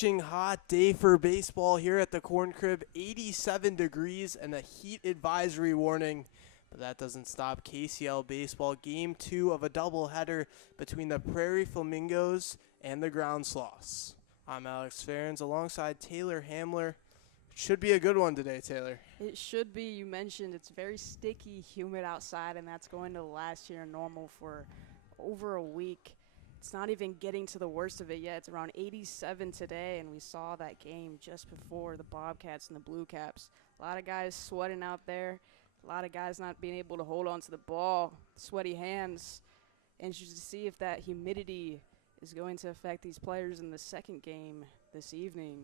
scorching hot day for baseball here at the Corn Crib. 87 degrees and a heat advisory warning. But that doesn't stop KCL baseball. Game 2 of a doubleheader between the Praire Flamingos and the Ground Sloths. I'm Alex Ferencz alongside Taylor Hamler. Should be a good one today, Taylor. It should be. You mentioned it's very sticky, humid outside, and that's going to last here normal for over a week. It's not even getting to the worst of it yet. It's around 87 today, and we saw that game just before the Bobcats and the Blue Caps. A lot of guys sweating out there. A lot of guys not being able to hold on to the ball, sweaty hands. Interested to see if that humidity is going to affect these players in the second game this evening.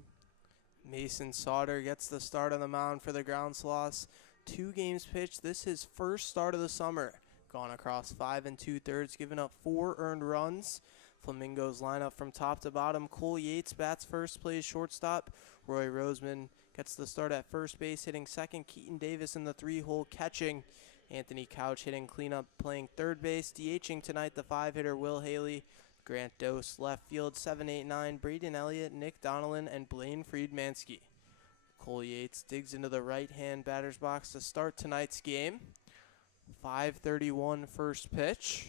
Mason Sauter gets the start on the mound for the Ground Sloths. 2 games pitched. This is his first start of the summer. Gone across 5 2/3, giving up 4 earned runs. Flamingos line up from top to bottom. Cole Yates bats first, plays shortstop. Roy Roseman gets the start at first base, hitting second. Keaton Davis in the 3-hole catching. Anthony Couch hitting cleanup, playing third base. DHing tonight, the 5-hitter Will Haley. Grant Dose left field, 7, 8, 9. Braden Elliott, Nick Donnellan, and Blaine Friedmansky. Cole Yates digs into the right-hand batter's box to start tonight's game. 5:31 first pitch.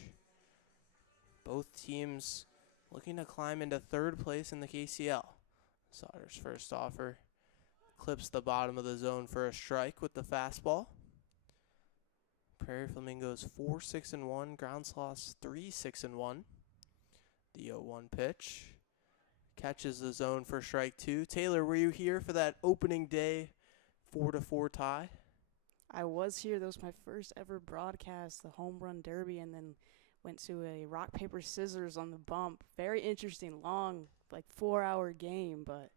Both teams looking to climb into third place in the KCL. Sauter's first offer clips the bottom of the zone for a strike with the fastball. Praire Flamingos 4-6-1. Ground Sloths 3-6-1. The 0-1 pitch catches the zone for strike 2. Taylor, were you here for that opening day 4-4 tie? I was here. That was my first ever broadcast, the home run derby, and then went to a rock, paper, scissors on the bump. Very interesting, long, like 4-hour game, but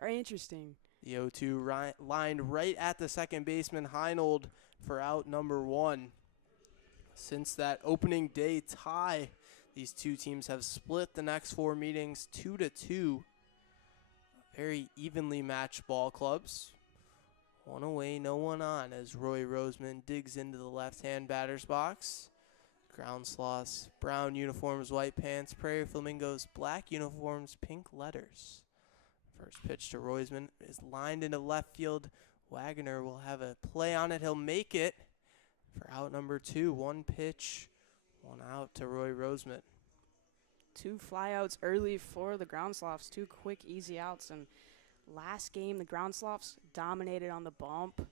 very interesting. The 0-2 lined right at the second baseman, Heinold, for out number 1. Since that opening day tie, these two teams have split the next 4 meetings 2-2. Very evenly matched ball clubs. One away, no one on, as Roy Roseman digs into the left-hand batter's box. Ground Sloths, brown uniforms, white pants. Praire Flamingos, black uniforms, pink letters. First pitch to Roseman is lined into left field. Wagner will have a play on it. He'll make it for out number 2. 1 pitch, 1 out to Roy Roseman. 2 flyouts early for the Ground Sloths, 2 quick, easy outs, and last game, the Ground Sloths dominated on the bump.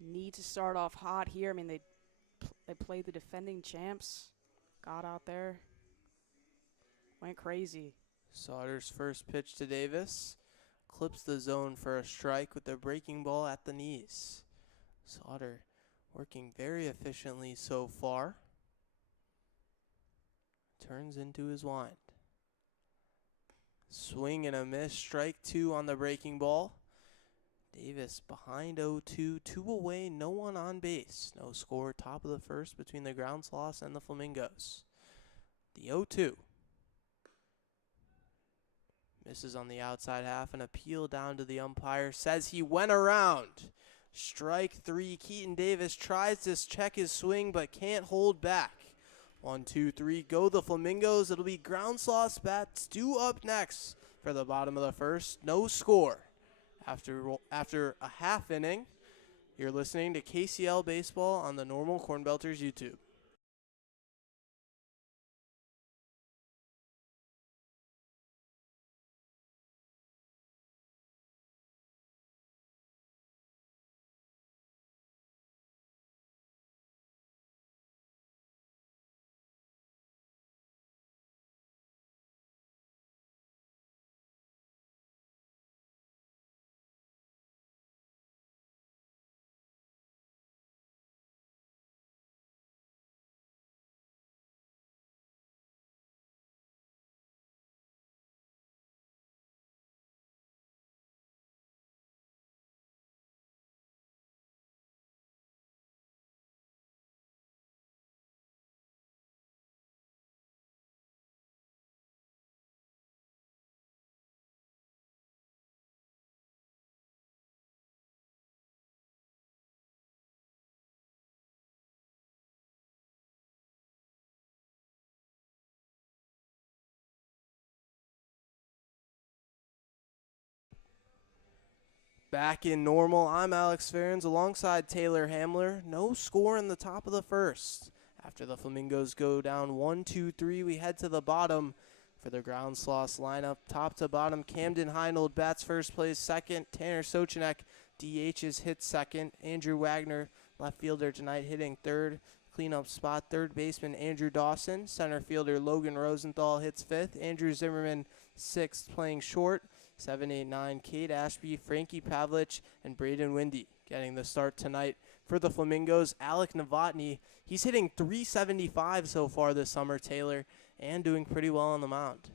Need to start off hot here. I mean, they played the defending champs, got out there, went crazy. Sauter's first pitch to Davis clips the zone for a strike with the breaking ball at the knees. Sauter working very efficiently so far. Turns into his wind. Swing and a miss, strike 2 on the breaking ball. Davis behind 0-2, 2 away, no one on base. No score, top of the first between the Ground Sloths and the Flamingos. The 0-2. Misses on the outside half, an appeal down to the umpire. Says he went around. Strike 3, Keaton Davis tries to check his swing but can't hold back. 1, 2, 3, go the Flamingos. It'll be Ground Sloths bats due up next for the bottom of the first. No score. After a half inning, you're listening to KCL Baseball on the Normal Corn Belters YouTube. Back in normal, I'm Alex Ferencz alongside Taylor Hamler. No score in the top of the first. After the Flamingos go down 1-2-3, we head to the bottom for the Ground Sloths lineup. Top to bottom, Camden Heinold bats first, plays second. Tanner Sochanek DHs hits second. Andrew Wagner, left fielder tonight, hitting third. Cleanup spot, third baseman Andrew Dawson. Center fielder Logan Rosenthal hits fifth. Andrew Zimmerman sixth, playing short. 7, 8, 9, Kate Ashby, Frankie Pavlich, and Braden Windy getting the start tonight for the Flamingos. Alec Novotny, he's hitting .375 so far this summer, Taylor, and doing pretty well on the mound.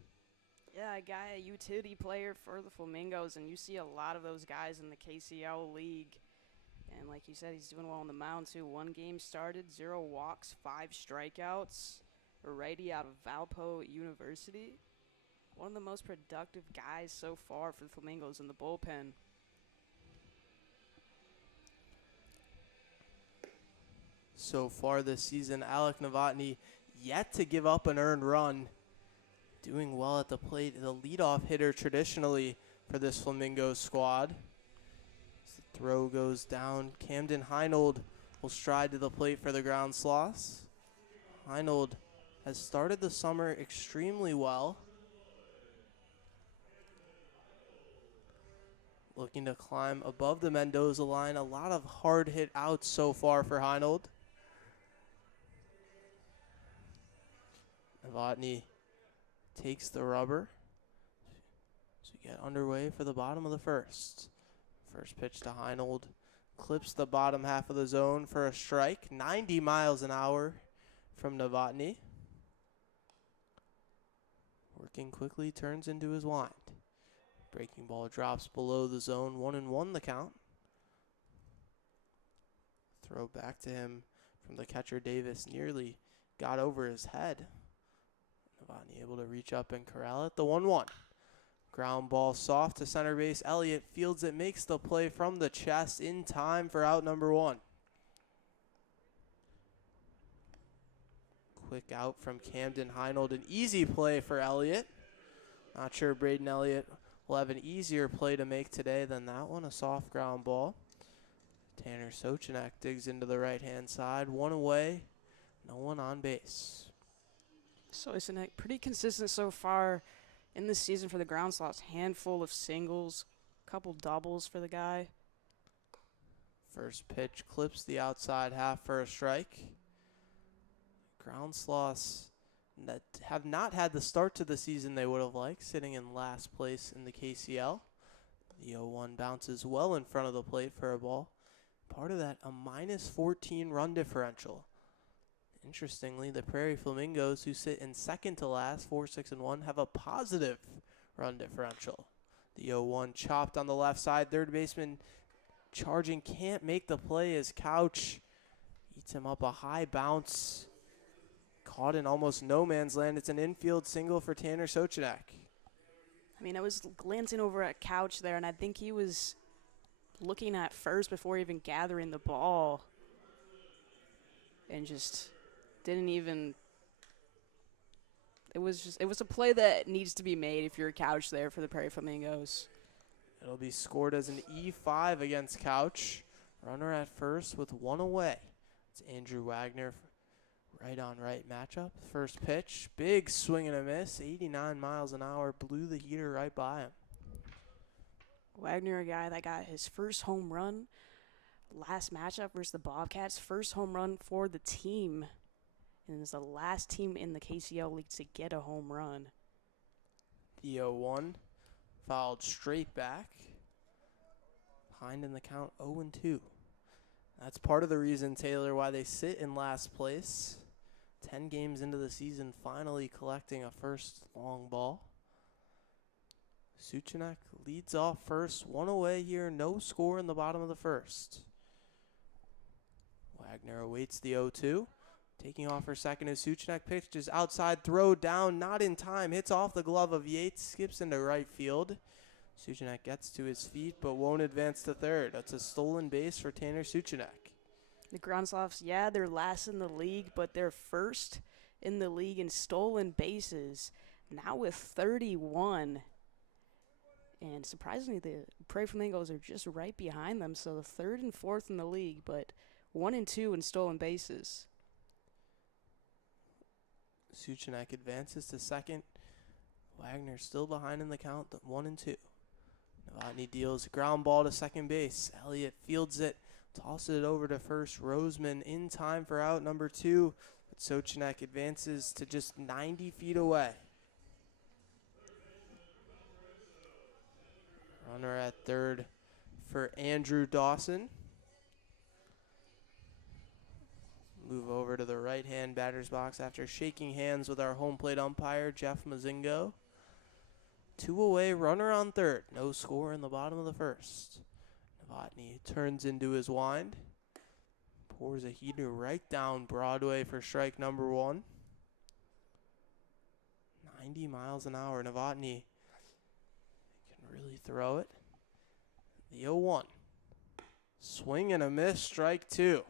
Yeah, a utility player for the Flamingos, and you see a lot of those guys in the KCL league. And like you said, he's doing well on the mound, too. 1 game started, 0 walks, 5 strikeouts. A righty out of Valpo University. One of the most productive guys so far for the Flamingos in the bullpen. So far this season, Alec Novotny yet to give up an earned run. Doing well at the plate, the leadoff hitter traditionally for this Flamingos squad. As the throw goes down, Camden Heinold will stride to the plate for the Ground Sloths. Heinold has started the summer extremely well. Looking to climb above the Mendoza line. A lot of hard hit outs so far for Heinold. Novotny takes the rubber. So we get underway for the bottom of the first. First pitch to Heinold. Clips the bottom half of the zone for a strike. 90 miles an hour from Novotny. Working quickly, turns into his wind. Breaking ball drops below the zone. 1-1 the count. Throw back to him from the catcher Davis. Nearly got over his head. Novotny able to reach up and corral it. The 1-1. Ground ball soft to center base. Elliott fields it, makes the play from the chest in time for out number 1. Quick out from Camden Heinold. An easy play for Elliott. Not sure Braden Elliott will have an easier play to make today than that one. A soft ground ball. Tanner Sochanek digs into the right-hand side. 1 away. No one on base. Sochanek pretty consistent so far in this season for the Ground Sloths. Handful of singles, couple doubles for the guy. First pitch clips the outside half for a strike. Ground Sloths that have not had the start to the season they would have liked, sitting in last place in the KCL. The 0-1 bounces well in front of the plate for a ball. Part of that, a -14 run differential. Interestingly, the Praire Flamingos, who sit in second to last, 4-6-1, have a positive run differential. The 0-1 chopped on the left side. Third baseman charging, can't make the play as Couch eats him up. A high bounce. Caught in almost no man's land. It's an infield single for Tanner Sochanek. I mean, I was glancing over at Couch there, and I think he was looking at first before even gathering the ball. And just didn't even... It was a play that needs to be made if you're a Couch there for the Praire Flamingos. It'll be scored as an E5 against Couch. Runner at first with 1 away. It's Andrew Wagner. Right on right matchup. First pitch, big swing and a miss. 89 miles an hour, blew the heater right by him. Wagner, a guy that got his first home run last matchup versus the Bobcats. First home run for the team. And is the last team in the KCL league to get a home run. The 0-1 fouled straight back. Behind in the count, 0-2. That's part of the reason, Taylor, why they sit in last place. 10 games into the season, finally collecting a first long ball. Sochanek leads off first, 1 away here, no score in the bottom of the first. Wagner awaits the 0-2. Taking off for second is Sochanek. Pitches outside, throw down, not in time. Hits off the glove of Yates, skips into right field. Sochanek gets to his feet but won't advance to third. That's a stolen base for Tanner Sochanek. The Ground Sloths, yeah, they're last in the league, but they're first in the league in stolen bases. Now with 31. And surprisingly, the Praire Flamingos are just right behind them, so the 3rd and 4th in the league, but 1 and 2 in stolen bases. Suchanek advances to second. Wagner still behind in the count, 1 and 2. Novotny deals a ground ball to second base. Elliott fields it, tosses it over to first. Roseman in time for out number 2. But Suchanek advances to just 90 feet away. Runner at third for Andrew Dawson. Move over to the right-hand batter's box after shaking hands with our home plate umpire, Jeff Mazingo. 2 away, runner on third. No score in the bottom of the first. Novotny turns into his wind. Pours a heater right down Broadway for strike number 1. 90 miles an hour. Novotny can really throw it. The 0-1. Swing and a miss, strike 2.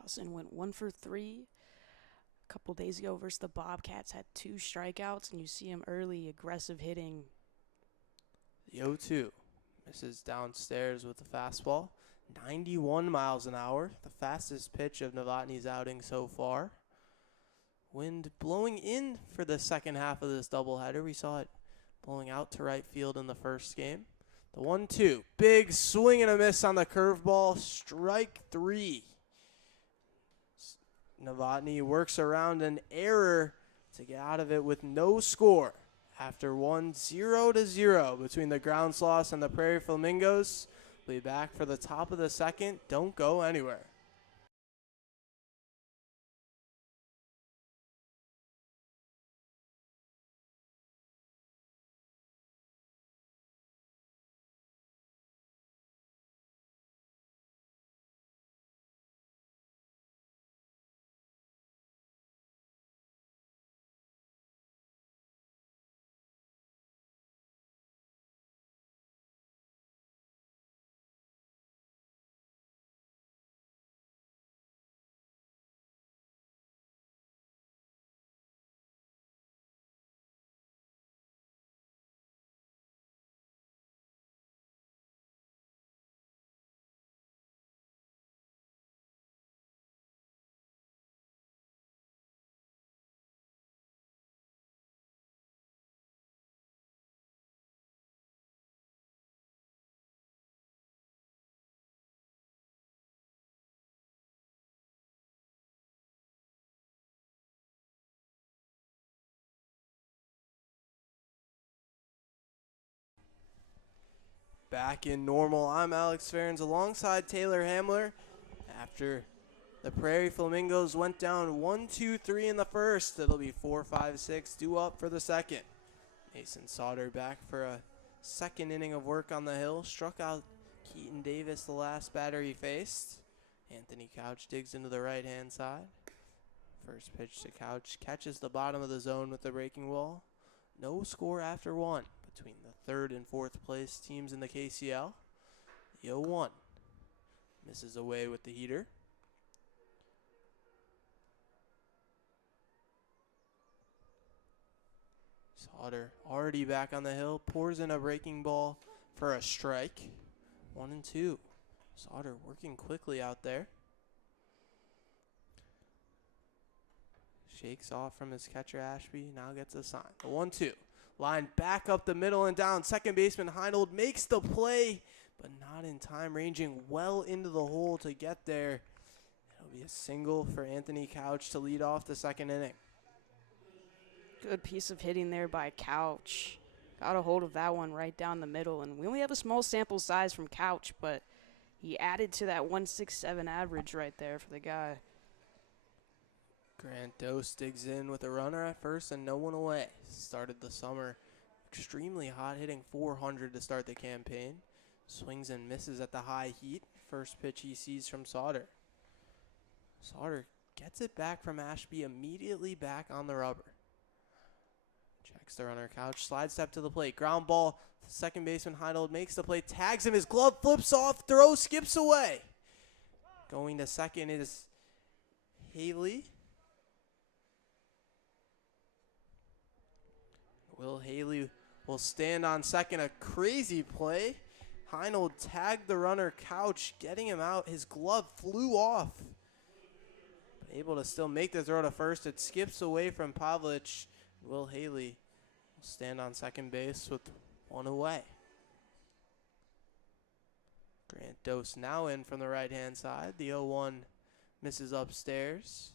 Dawson went 1 for 3 a couple days ago versus the Bobcats, had 2 strikeouts, and you see him early, aggressive hitting. The 0-2 misses downstairs with the fastball. 91 miles an hour, the fastest pitch of Novotny's outing so far. Wind blowing in for the second half of this doubleheader. We saw it blowing out to right field in the first game. The 1-2, big swing and a miss on the curveball, strike 3. Novotny works around an error to get out of it with no score. After 0-0 between the Ground Sloths and the Praire Flamingos. We'll be back for the top of the second. Don't go anywhere. Back in normal, I'm Alex Ferencz alongside Taylor Hamler. After the Praire Flamingos went down 1-2-3 in the first, it'll be 4-5-6 due up for the second. Mason Sauter back for a second inning of work on the hill. Struck out Keaton Davis, the last batter he faced. Anthony Couch digs into the right-hand side. First pitch to Couch, catches the bottom of the zone with the breaking ball. No score after 1 between the 3rd and 4th place teams in the KCL. The 0-1 misses away with the heater. Sauter already back on the hill, pours in a breaking ball for a strike. 1-2. Sauter working quickly out there. Shakes off from his catcher Ashby, now gets a sign. The 1-2. Line back up the middle and down. Second baseman Heinold makes the play, but not in time, ranging well into the hole to get there. It'll be a single for Anthony Couch to lead off the second inning. Good piece of hitting there by Couch. Got a hold of that one right down the middle, and we only have a small sample size from Couch, but he added to that 1.67 average right there for the guy. Grant Dose digs in with a runner at first and no one away. Started the summer extremely hot, hitting 400 to start the campaign. Swings and misses at the high heat. First pitch he sees from Sauter. Sauter gets it back from Ashby, immediately back on the rubber. Checks the runner Couch, slide step to the plate. Ground ball, second baseman Heinold makes the play, tags him, his glove flips off, throw skips away. Going to second is Haley. Will Haley will stand on second. A crazy play. Heinold tagged the runner Couch, getting him out. His glove flew off. Able to still make the throw to first. It skips away from Pavlich. Will Haley will stand on second base with one away. Grant Dose now in from the right-hand side. The 0-1 misses upstairs.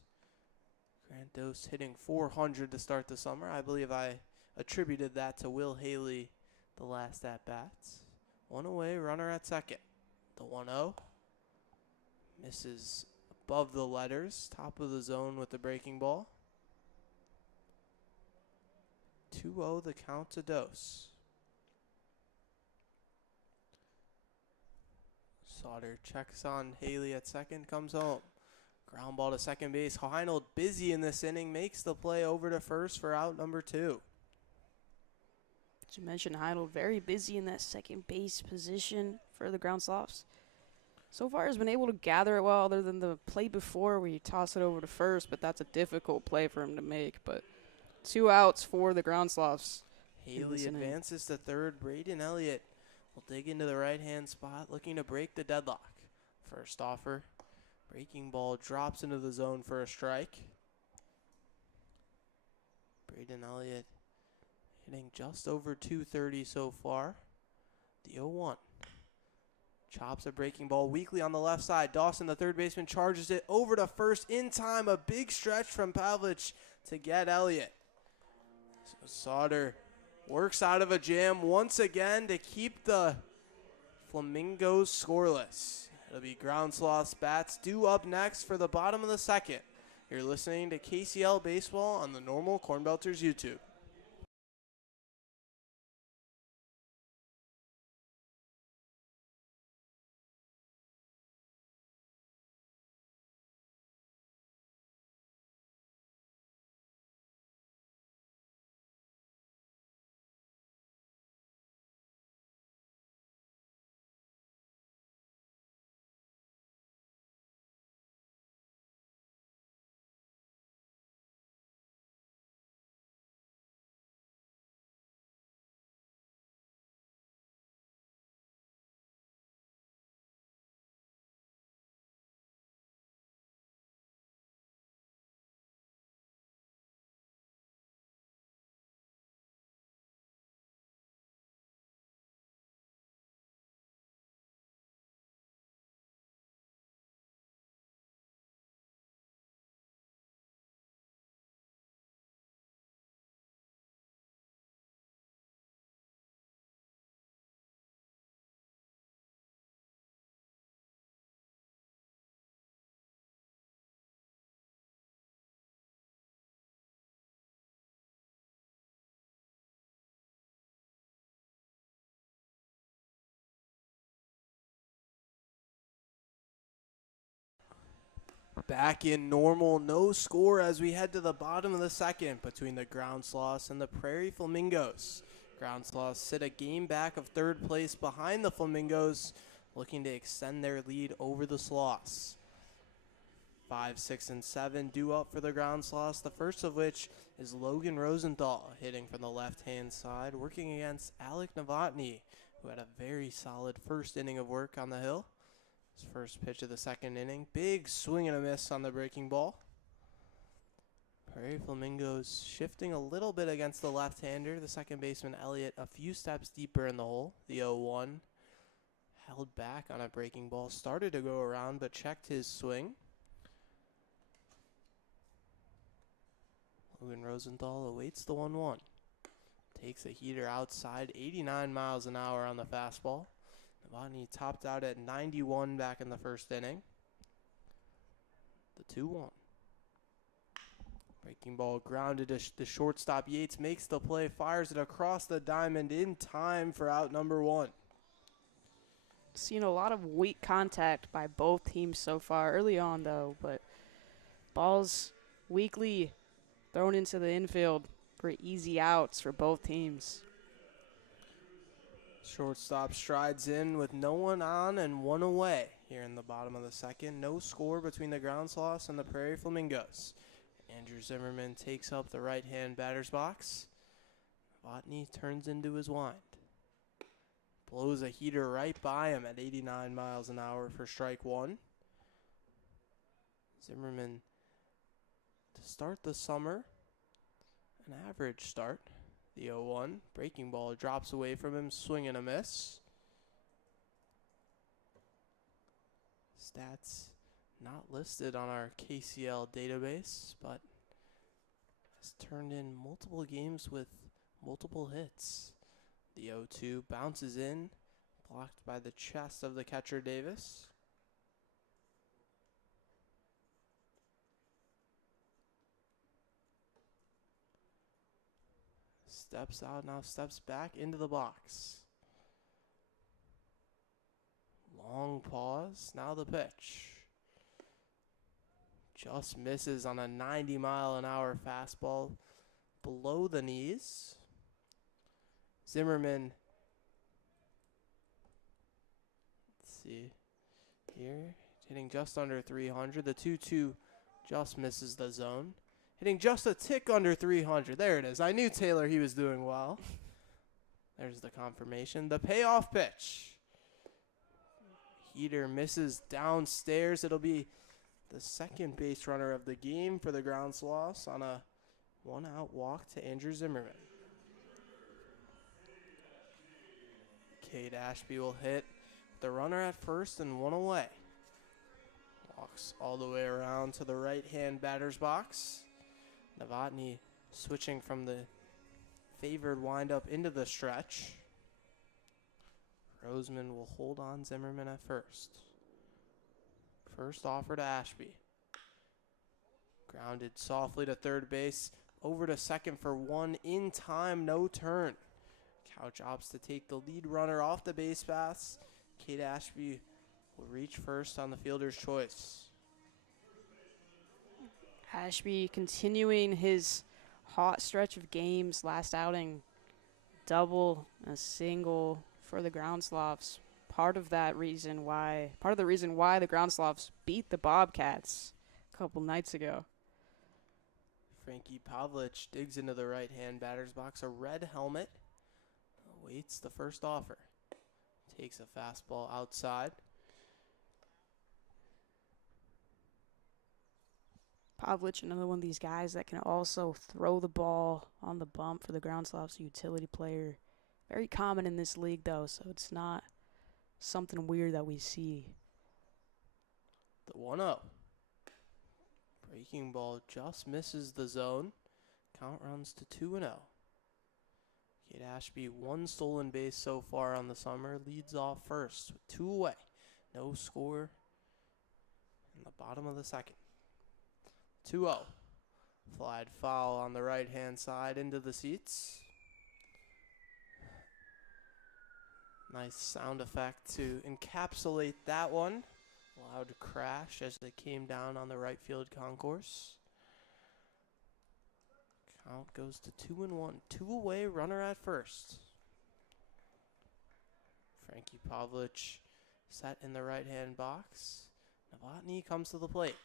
Grant Dose hitting .400 to start the summer. I believe I attributed that to Will Haley the last at-bats. One away, runner at second. The 1-0 misses above the letters, top of the zone with the breaking ball. 2-0 the count to Dose. Sauter checks on Haley at second, comes home. Ground ball to second base. Heinold busy in this inning, makes the play over to first for out number 2. As you mentioned, Heinold very busy in that second base position for the Ground Sloths. So far has been able to gather it well, other than the play before where you toss it over to first, but that's a difficult play for him to make. But 2 outs for the Ground Sloths. Haley advances to third. Braden Elliott will dig into the right-hand spot, looking to break the deadlock. First offer. Breaking ball drops into the zone for a strike. Braden Elliott hitting just over .230 so far. The 0-1. Chops a breaking ball weakly on the left side. Dawson, the third baseman, charges it over to first in time. A big stretch from Pavlich to get Elliott. So Sauter works out of a jam once again to keep the Flamingos scoreless. It'll be Ground Sloths bats due up next for the bottom of the second. You're listening to KCL Baseball on the Normal Corn Belters YouTube. Back in normal, no score as we head to the bottom of the second between the Ground Sloths and the Praire Flamingos. Ground Sloths sit a game back of third place behind the Flamingos, looking to extend their lead over the Sloths. 5, 6, and 7 due up for the Ground Sloths, the first of which is Logan Rosenthal, hitting from the left-hand side, working against Alec Novotny, who had a very solid first inning of work on the hill. His first pitch of the second inning. Big swing and a miss on the breaking ball. Praire Flamingos shifting a little bit against the left-hander. The second baseman, Elliott, a few steps deeper in the hole. The 0-1. Held back on a breaking ball. Started to go around, but checked his swing. Logan Rosenthal awaits the 1-1. Takes a heater outside, 89 miles an hour on the fastball. Novotny topped out at 91 back in the first inning. The 2-1. Breaking ball grounded to the shortstop. Yates makes the play, fires it across the diamond in time for out number 1. Seen a lot of weak contact by both teams so far early on, though, but balls weakly thrown into the infield for easy outs for both teams. Shortstop strides in with no one on and one away here in the bottom of the second. No score between the Ground Sloths and the Praire Flamingos. Andrew Zimmerman takes up the right-hand batter's box. Novotny turns into his wind. Blows a heater right by him at 89 miles an hour for strike one. Zimmerman, to start the summer, an average start. The 0-1. Breaking ball drops away from him, swing and a miss. Stats not listed on our KCL database, but has turned in multiple games with multiple hits. The 0-2 bounces in, blocked by the chest of the catcher Davis. Steps out, now steps back into the box. Long pause, now the pitch. Just misses on a 90-mile-an-hour fastball below the knees. Zimmerman, let's see here, hitting just under 300. The 2-2 just misses the zone. Hitting just a tick under 300. There it is. I knew Taylor, he was doing well. There's the confirmation. The payoff pitch. Heater misses downstairs. It'll be the second base runner of the game for the Ground Sloths on a one-out walk to Andrew Zimmerman. Cade Ashby will hit the runner at first and one away. Walks all the way around to the right-hand batter's box. Novotny switching from the favored windup into the stretch. Roseman will hold on Zimmerman at first. First offer to Ashby. Grounded softly to third base. Over to second for one. In time, no turn. Couch opts to take the lead runner off the base paths. Cade Ashby will reach first on the fielder's choice. Ashby continuing his hot stretch of games. Last outing, double, a single for the Ground Sloths. Part of the reason why the Ground Sloths beat the Bobcats a couple nights ago. Frankie Pavlich digs into the right-hand batter's box. A red helmet awaits the first offer. Takes a fastball outside. Pavlich, another one of these guys that can also throw the ball on the bump for the Ground Sloths, a utility player. Very common in this league, though, so it's not something weird that we see. The 1-0. Breaking ball just misses the zone. Count runs to 2-0. Cade Ashby, one stolen base so far on the summer, leads off first with two away. No score in the bottom of the second. 2-0. Flied foul on the right-hand side into the seats. Nice sound effect to encapsulate that one. Loud crash as it came down on the right field concourse. Count goes to 2-1. Two away, runner at first. Frankie Pavlich set in the right-hand box. Novotny comes to the plate.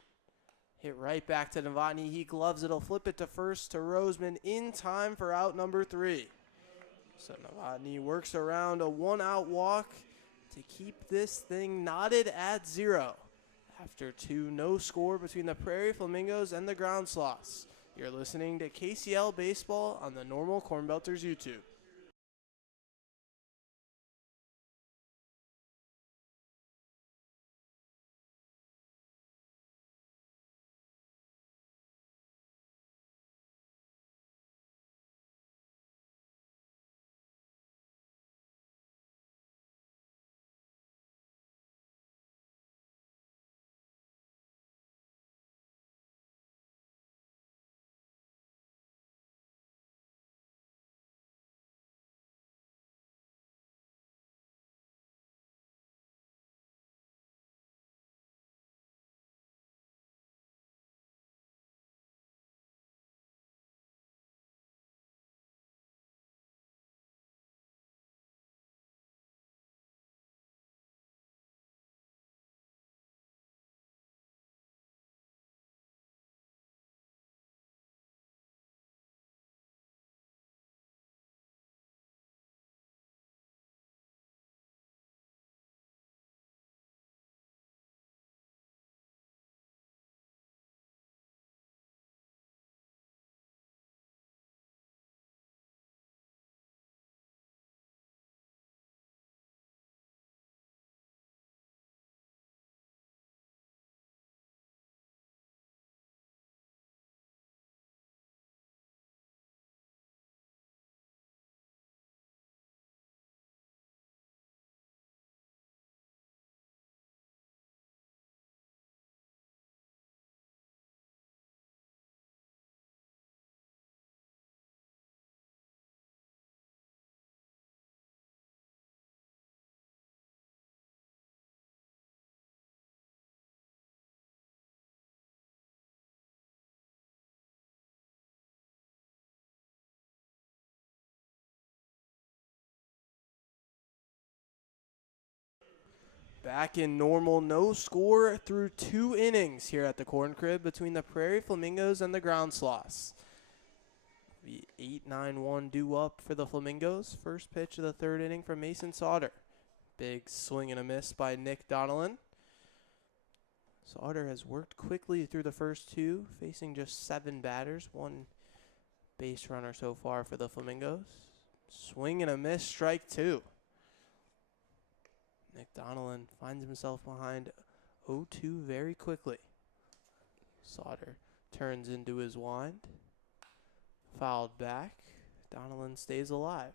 Hit right back to Novotny. He gloves it. He'll flip it to first to Roseman in time for out number 3. So Novotny works around a one-out walk to keep this thing knotted at 0. After 2, no score between the Praire Flamingos and the Ground Sloths. You're listening to KCL Baseball on the Normal Corn Belters YouTube. Back in normal, no score through 2 innings here at the Corn Crib between the Praire Flamingos and the Ground Sloths. The 8-9-1 due up for the Flamingos. First pitch of the 3rd inning from Mason Sauter. Big swing and a miss by Nick Donnellan. Sauter has worked quickly through the first 2, facing just 7 batters, 1 base runner so far for the Flamingos. Swing and a miss, strike 2. Nick Donnellan finds himself behind 0-2 very quickly. Sauter turns into his wind. Fouled back. Donnellan stays alive.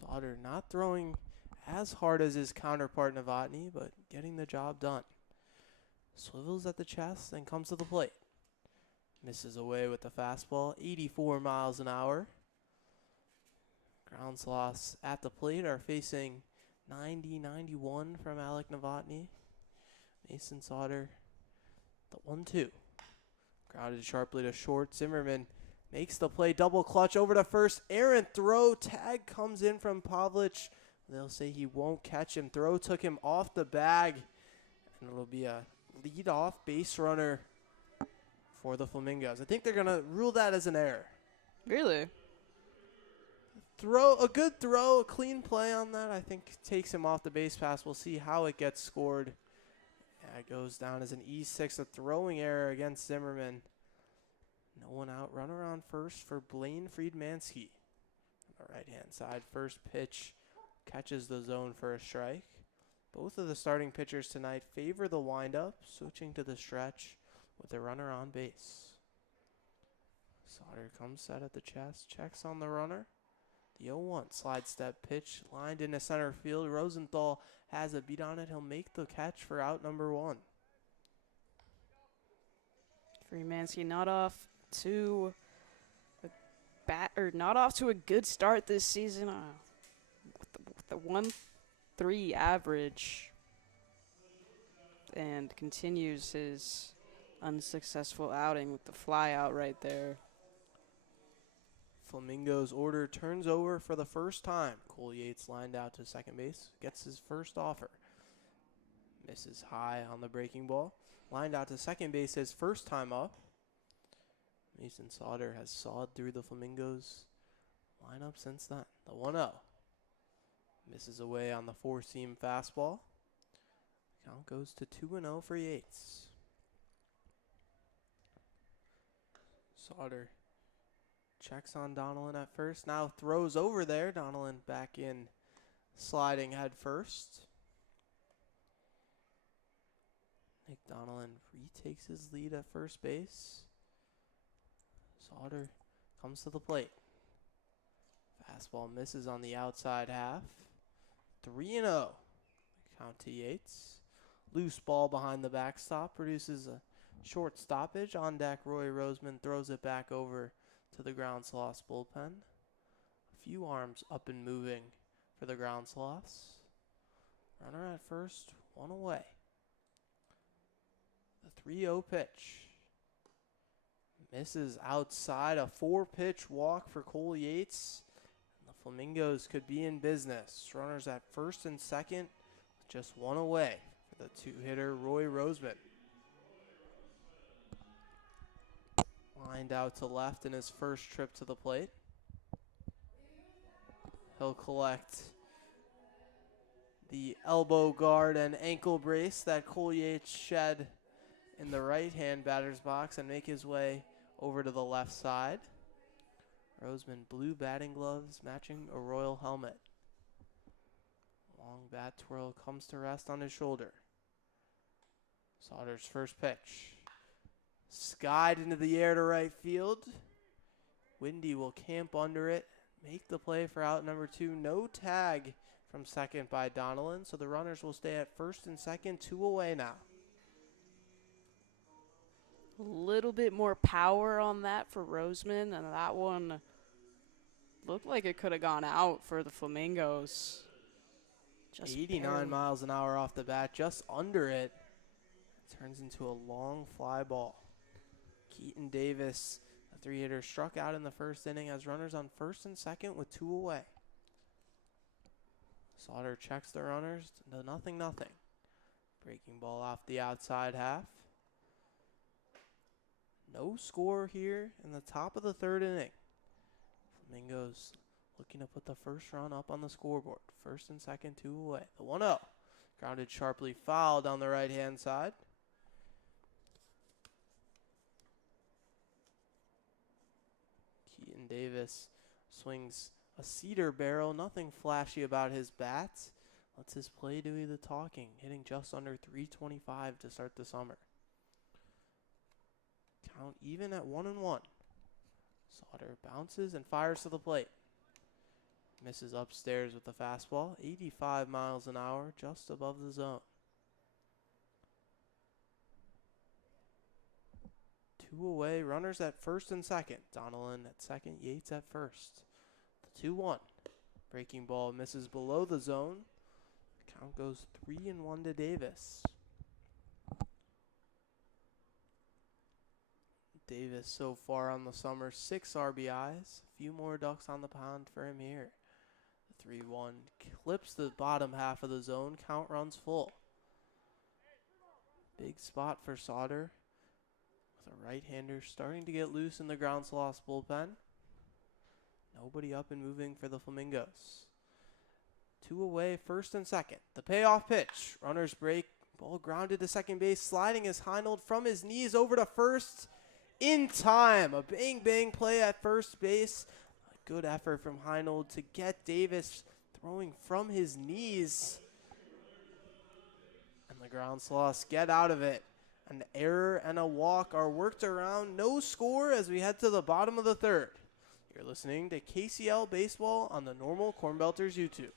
Sauter not throwing as hard as his counterpart Novotny, but getting the job done. Swivels at the chest and comes to the plate. Misses away with the fastball, 84 miles an hour. Ground Sloths at the plate are facing 90-91 from Alec Novotny. Mason Sauter, the 1-2. Grounded sharply to short. Zimmerman makes the play, double clutch over to first. Errant throw, tag comes in from Pavlich. They'll say he won't catch him. Throw took him off the bag, and it'll be a lead-off base runner for the Flamingos. I think they're going to rule that as an error. Really? A good throw, a clean play on that, I think takes him off the base pass. We'll see how it gets scored. Yeah, it goes down as an E6, a throwing error against Zimmerman. No one out. Runner on first for Blaine Friedmansky. On the right-hand side, first pitch catches the zone for a strike. Both of the starting pitchers tonight favor the windup, switching to the stretch with the runner on base. Sauter comes set at the chest, checks on the runner. The 0-1 slide step pitch lined into center field. Rosenthal has a beat on it. He'll make the catch for out number 1. Freemansky not off to a good start this season. With the 1.3 average, and continues his unsuccessful outing with the fly out right there. Flamingo's order turns over for the first time. Cole Yates lined out to second base, gets his first offer. Misses high on the breaking ball. Lined out to second base his first time up. Mason Sauter has sawed through the Flamingos lineup since then. The 1-0. Misses away on the 4-seam fastball. Count goes to 2-0 for Yates. Sauter checks on Donnellan at first. Now throws over there. Donnellan back in, sliding head first. Nick Donnellan retakes his lead at first base. Sauter comes to the plate. Fastball misses on the outside half. 3-0. Count to Yates. Loose ball behind the backstop produces a short stoppage. On deck, Roy Roseman throws it back over to the Ground Sloths bullpen. A few arms up and moving for the Ground Sloths. Runner at first, 1 away. The 3-0 pitch. Misses outside, a 4-pitch walk for Cole Yates. And the Flamingos could be in business. Runners at first and second, just 1 away for the 2-hitter Roy Roseman. Lined out to left in his first trip to the plate. He'll collect the elbow guard and ankle brace that Cole Yates shed in the right-hand batter's box and make his way over to the left side. Roseman blue batting gloves matching a royal helmet. Long bat twirl comes to rest on his shoulder. Sauter's first pitch. Skied into the air to right field. Windy will camp under it. Make the play for out number 2. No tag from second by Donnellan, so the runners will stay at first and second, 2 away now. A little bit more power on that for Roseman, and that one looked like it could have gone out for the Flamingos. Just 89 miles an hour off the bat, just under it. Turns into a long fly ball. Keaton Davis, a 3-hitter, struck out in the first inning, has runners on first and second with 2 away. Sauter checks the runners. No, nothing. Breaking ball off the outside half. No score here in the top of the third inning. Flamingos looking to put the first run up on the scoreboard. First and second, 2 away. The 1-0. Grounded sharply foul down the right-hand side. Keaton Davis swings a cedar barrel. Nothing flashy about his bats. Lets his play do the talking. Hitting just under .325 to start the summer. Count even at 1-1. Sauter bounces and fires to the plate. Misses upstairs with the fastball. 85 miles an hour, just above the zone. 2 away, runners at first and second. Donnellan at second, Yates at first. The 2-1. Breaking ball misses below the zone. Count goes 3-1 to Davis. Davis so far on the summer, 6 RBIs. A few more ducks on the pond for him here. The 3-1 clips the bottom half of the zone. Count runs full. Big spot for Sauter. With a right-hander starting to get loose in the Ground Sloths bullpen. Nobody up and moving for the Flamingos. 2 away, first and second. The payoff pitch. Runners break. Ball grounded to second base. Sliding is Heinold from his knees over to first. In time. A bang play at first base. A good effort from Heinold to get Davis throwing from his knees. And the Ground Sloths get out of it. An error and a walk are worked around. No score as we head to the bottom of the third. You're listening to KCL Baseball on the Normal Corn Belters YouTube.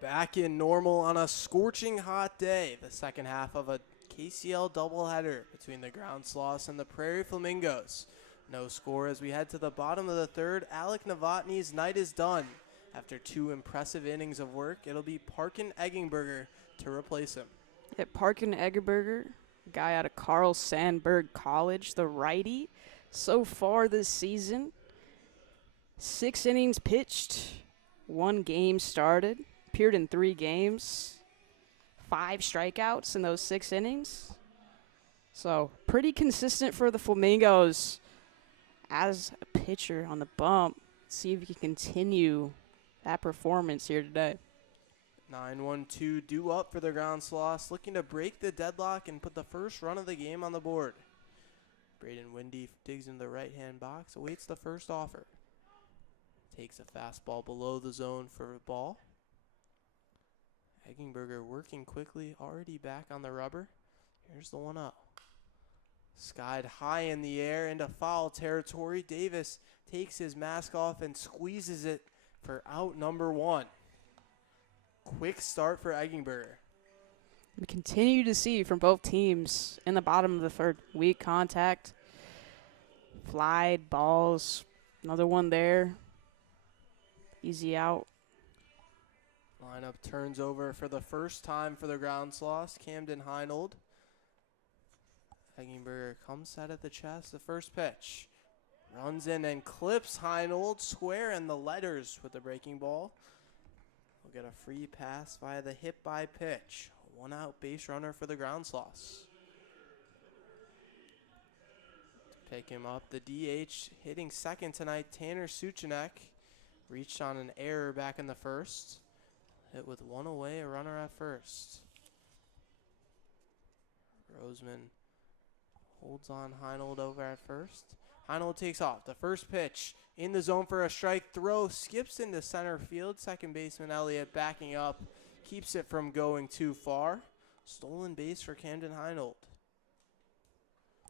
Back in normal on a scorching hot day. The second half of a KCL doubleheader between the Ground Sloths and the Praire Flamingos. No score as we head to the bottom of the third. Alec Novotny's night is done. After 2 impressive innings of work, it'll be Parkin Eggenberger to replace him. Yeah, Parkin Eggenberger, guy out of Carl Sandburg College, the righty. So far this season, 6 innings pitched, 1 game started. Appeared in 3 games, 5 strikeouts in those 6 innings. So pretty consistent for the Flamingos as a pitcher on the bump. See if he can continue that performance here today. 9-1-2 due up for the Ground Sloths, looking to break the deadlock and put the first run of the game on the board. Braden Windy digs into the right-hand box, awaits the first offer. Takes a fastball below the zone for a ball. Eggenberger working quickly, already back on the rubber. Here's the 1-0. Skied high in the air into foul territory. Davis takes his mask off and squeezes it for out number 1. Quick start for Eggenberger. We continue to see from both teams in the bottom of the third. Weak contact, flied balls, another one there. Easy out. Lineup turns over for the first time for the Ground Sloths. Camden Heinold. Eggenberger comes set at the chest. The first pitch. Runs in and clips Heinold square in the letters with the breaking ball. We'll get a free pass via the hit by pitch. A 1-out base runner for the Ground Sloths. To pick him up, the DH hitting second tonight, Tanner Suchanek. Reached on an error back in the first. Hit with one away, a runner at first. Roseman holds on Heinold over at first. Heinold takes off. The first pitch in the zone for a strike. Throw skips into center field. Second baseman Elliott backing up. Keeps it from going too far. Stolen base for Camden Heinold.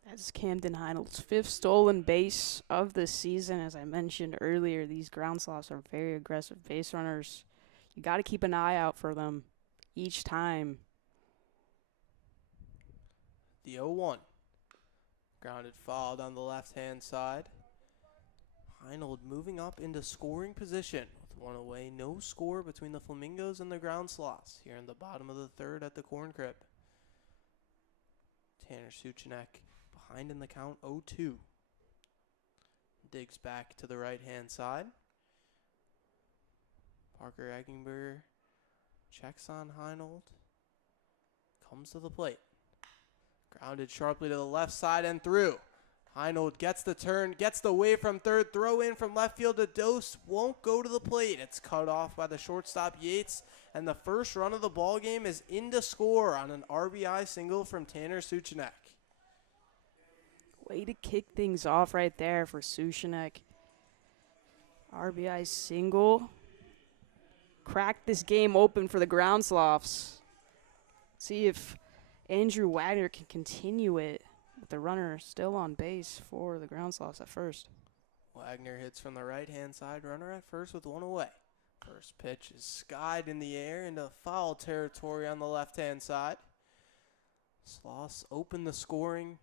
That's Camden Heinold's 5th stolen base of the season. As I mentioned earlier, these Ground Sloths are very aggressive base runners. You got to keep an eye out for them each time. The 0-1. Grounded foul on the left-hand side. Heinold moving up into scoring position. With one away, no score between the Flamingos and the Ground Sloths here in the bottom of the third at the corn crib. Tanner Suchanek behind in the count, 0-2. Digs back to the right-hand side. Parker Eggenberger checks on Heinold. Comes to the plate. Grounded sharply to the left side and through. Heinold gets the turn, gets the wave from third. Throw in from left field to Dose. Won't go to the plate. It's cut off by the shortstop Yates. And the first run of the ball game is in to score on an RBI single from Tanner Suchanek. Way to kick things off right there for Suchanek. RBI single. Cracked this game open for the Ground Sloths. See if Andrew Wagner can continue it with the runner still on base for the Ground Sloths at first. Wagner hits from the right-hand side. Runner at first with one away. First pitch is skied in the air into foul territory on the left-hand side. Sloths open the scoring.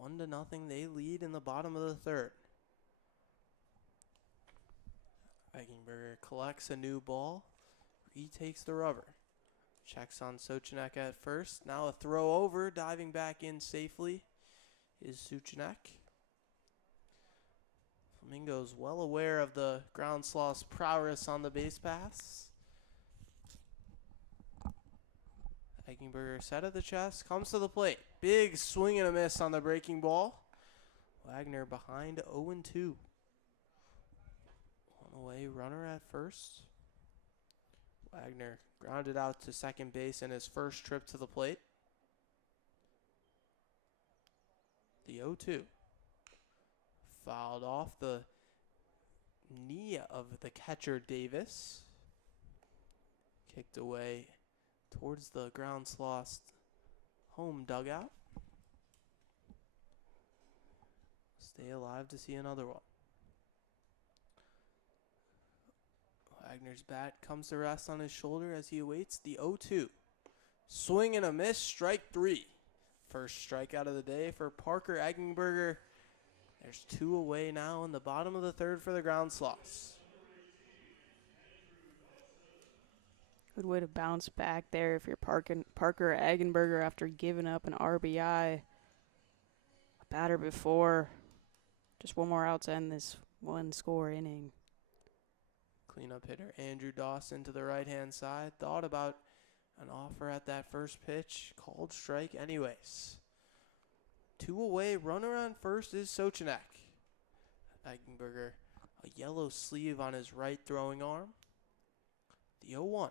1-0. They lead in the bottom of the third. Eggenberger collects a new ball. Retakes the rubber. Checks on Suchanek at first. Now a throw over. Diving back in safely is Suchanek. Flamingo's well aware of the Ground Sloth's prowess on the base pass. Eggenberger set at the chest. Comes to the plate. Big swing and a miss on the breaking ball. Wagner behind 0-2. One away, runner at first. Wagner grounded out to second base in his first trip to the plate. The 0-2. Fouled off the knee of the catcher Davis. Kicked away towards the Ground Sloths home dugout. Stay alive to see another one. Wagner's bat comes to rest on his shoulder as he awaits the 0-2. Swing and a miss, strike 3. First strikeout of the day for Parker Eggenberger. There's 2 away now in the bottom of the third for the Ground Sloths. Good way to bounce back there if you're Parker Eggenberger after giving up an RBI. A batter before. Just one more out to end this one-score inning. Cleanup hitter Andrew Dawson to the right-hand side. Thought about an offer at that first pitch. Called strike anyways. 2 away. Runner on first is Suchanek. Eggenberger, a yellow sleeve on his right throwing arm. The 0-1.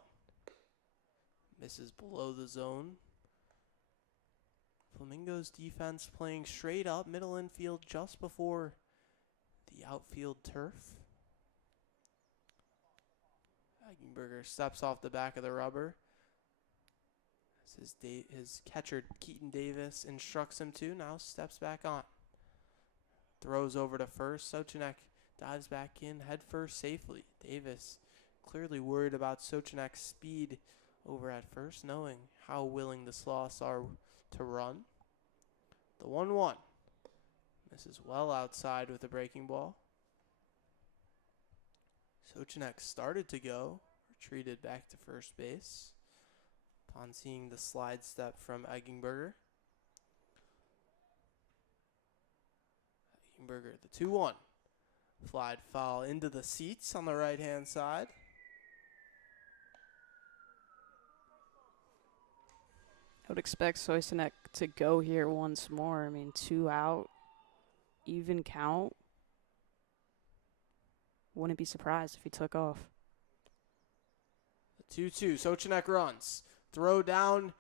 Misses below the zone. Flamingo's defense playing straight up middle infield just before the outfield turf. Eggenberger steps off the back of the rubber. As his catcher Keaton Davis instructs him to. Now steps back on. Throws over to first. Suchanek dives back in head first safely. Davis clearly worried about Suchanek's speed over at first, knowing how willing the Sloths are to run. The 1-1. Misses well outside with the breaking ball. Sochinek started to go, retreated back to first base upon seeing the slide step from Eggenberger. Eggenberger, the 2-1. Flied foul into the seats on the right-hand side. I would expect Sochinek to go here once more. I mean, 2 out, even count. Wouldn't be surprised if he took off. The 2-2, Sochinek runs. Throw down,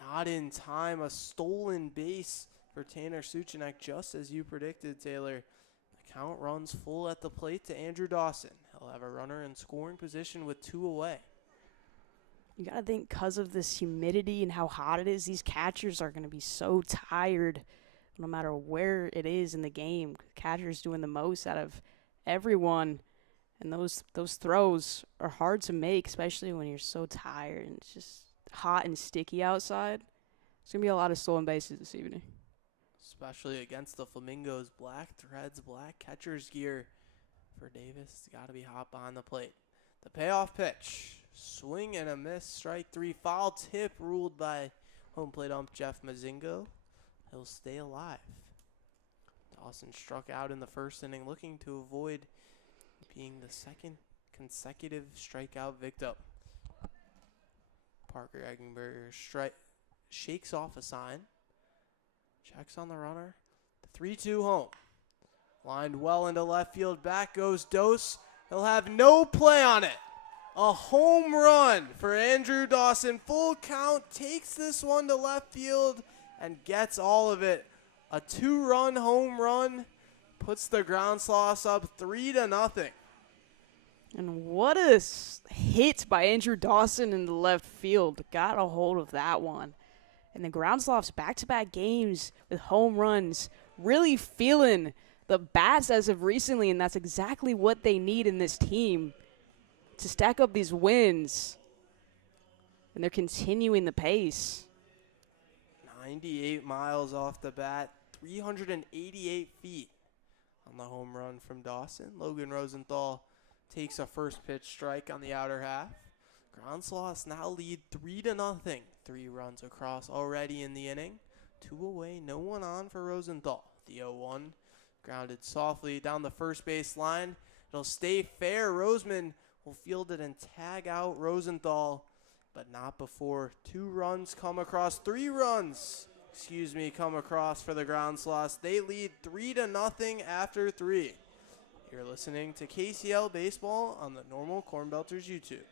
not in time. A stolen base for Tanner Suchanek, just as you predicted, Taylor. The count runs full at the plate to Andrew Dawson. He'll have a runner in scoring position with 2 away. You got to think because of this humidity and how hot it is, these catchers are going to be so tired no matter where it is in the game. Catchers doing the most out of everyone, and those throws are hard to make, especially when you're so tired and it's just hot and sticky outside. There's going to be a lot of stolen bases this evening. Especially against the Flamingos. Black threads, black catcher's gear for Davis. It's got to be hot behind the plate. The payoff pitch. Swing and a miss. Strike 3. Foul tip ruled by home plate ump Jeff Mazingo. He'll stay alive. Dawson struck out in the first inning, looking to avoid being the second consecutive strikeout victim. Parker Eggenberger shakes off a sign. Checks on the runner. The 3-2 home. Lined well into left field. Back goes Dose. He'll have no play on it. A home run for Andrew Dawson. Full count. Takes this one to left field and gets all of it. A 2-run home run puts the Ground Sloths up 3-0. And what a hit by Andrew Dawson in the left field. Got a hold of that one. And the Ground Sloths back-to-back games with home runs. Really feeling the bats as of recently, and that's exactly what they need in this team to stack up these wins. And they're continuing the pace. 98 miles off the bat, 388 feet on the home run from Dawson. Logan Rosenthal takes a first pitch strike on the outer half. Ground Sloths now lead 3-0. 3 runs across already in the inning. 2 away, no one on for Rosenthal. The 0-1 grounded softly down the first base line. It'll stay fair. Roseman will field it and tag out Rosenthal, but not before 2 runs come across. 3 runs, come across for the Ground Sloths. They lead 3-0 after 3. You're listening to KCL Baseball on the Normal Corn Belters YouTube.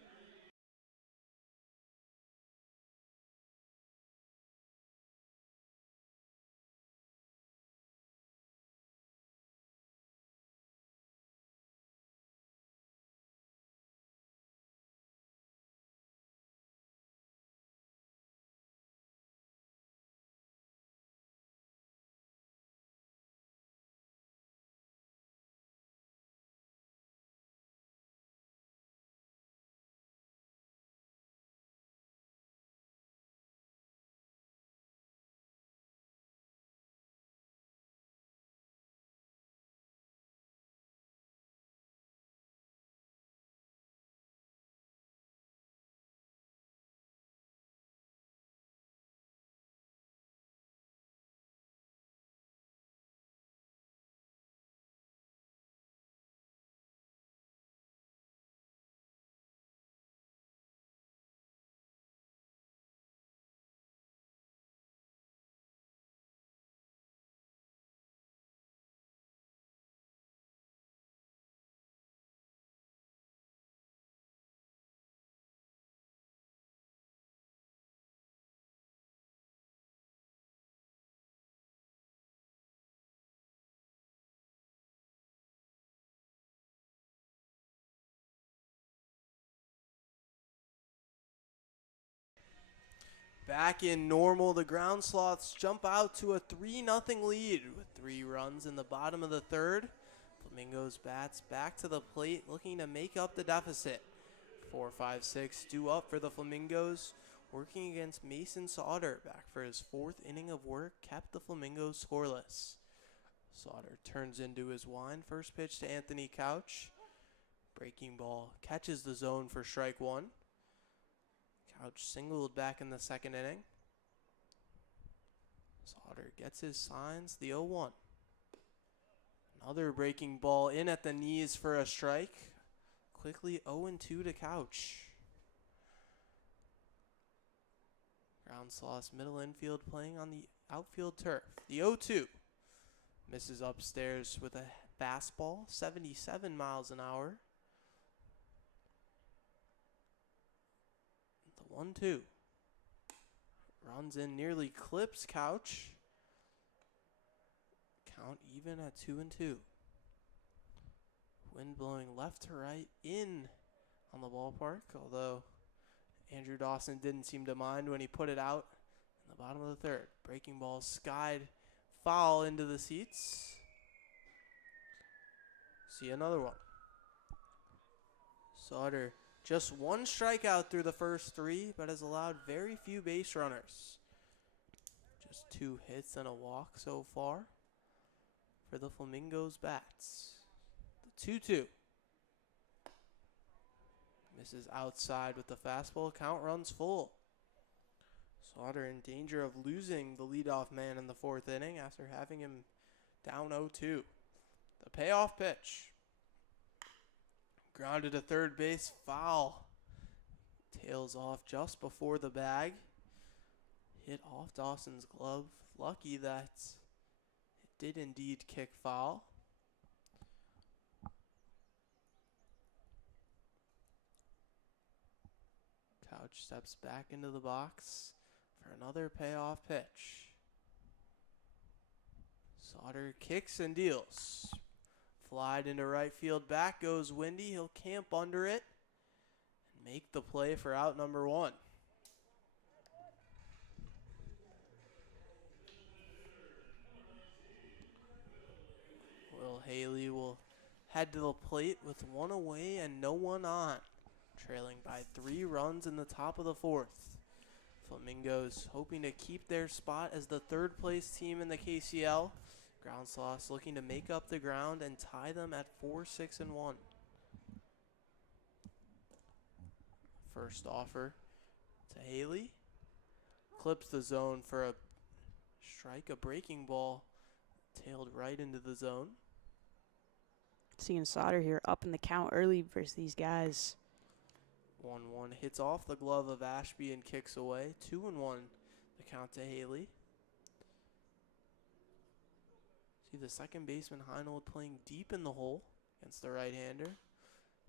Back in Normal, the Ground Sloths jump out to a 3-0 lead with 3 runs in the bottom of the third. Flamingos bats back to the plate, looking to make up the deficit. 4, 5, 6 due up for the Flamingos. Working against Mason Sauter, back for his 4th inning of work, kept the Flamingos scoreless. Sauter turns into his wind. First pitch to Anthony Couch. Breaking ball catches the zone for strike 1. Couch singled back in the 2nd inning. Sauter gets his signs, the 0-1. Another breaking ball in at the knees for a strike. Quickly 0-2 to Couch. Ground Sloths middle infield playing on the outfield turf. The 0-2 misses upstairs with a fastball, 77 miles an hour. The 1-2 runs in, nearly clips Couch. Count even at 2-2. Wind blowing left to right in on the ballpark, although Andrew Dawson didn't seem to mind when he put it out in the bottom of the 3rd. Breaking ball skied foul into the seats. See another one. Sauter just 1 strikeout through the first 3, but has allowed very few base runners. Just 2 hits and a walk so far for the Flamingos bats. The 2-2. Misses outside with the fastball. Count runs full. Sauter in danger of losing the leadoff man in the 4th inning after having him down 0-2. The payoff pitch. Grounded to third base, foul. Tails off just before the bag. Hit off Dawson's glove. Lucky that it did indeed kick foul. Couch steps back into the box for another payoff pitch. Sauter kicks and deals. Flied into right field. Back goes Windy. He'll camp under it and make the play for out number 1. Will Haley will head to the plate with 1 away and no one on, trailing by 3 runs in the top of the 4th. Flamingos hoping to keep their spot as the 3rd place team in the KCL. Ground Sloths looking to make up the ground and tie them at 4, 6, and 1. First offer to Haley. Clips the zone for a strike. A breaking ball tailed right into the zone. Seeing Sauter here up in the count early versus these guys. 1-1 hits off the glove of Ashby and kicks away. 2-1 the count to Haley. See the second baseman Heinold playing deep in the hole against the right-hander.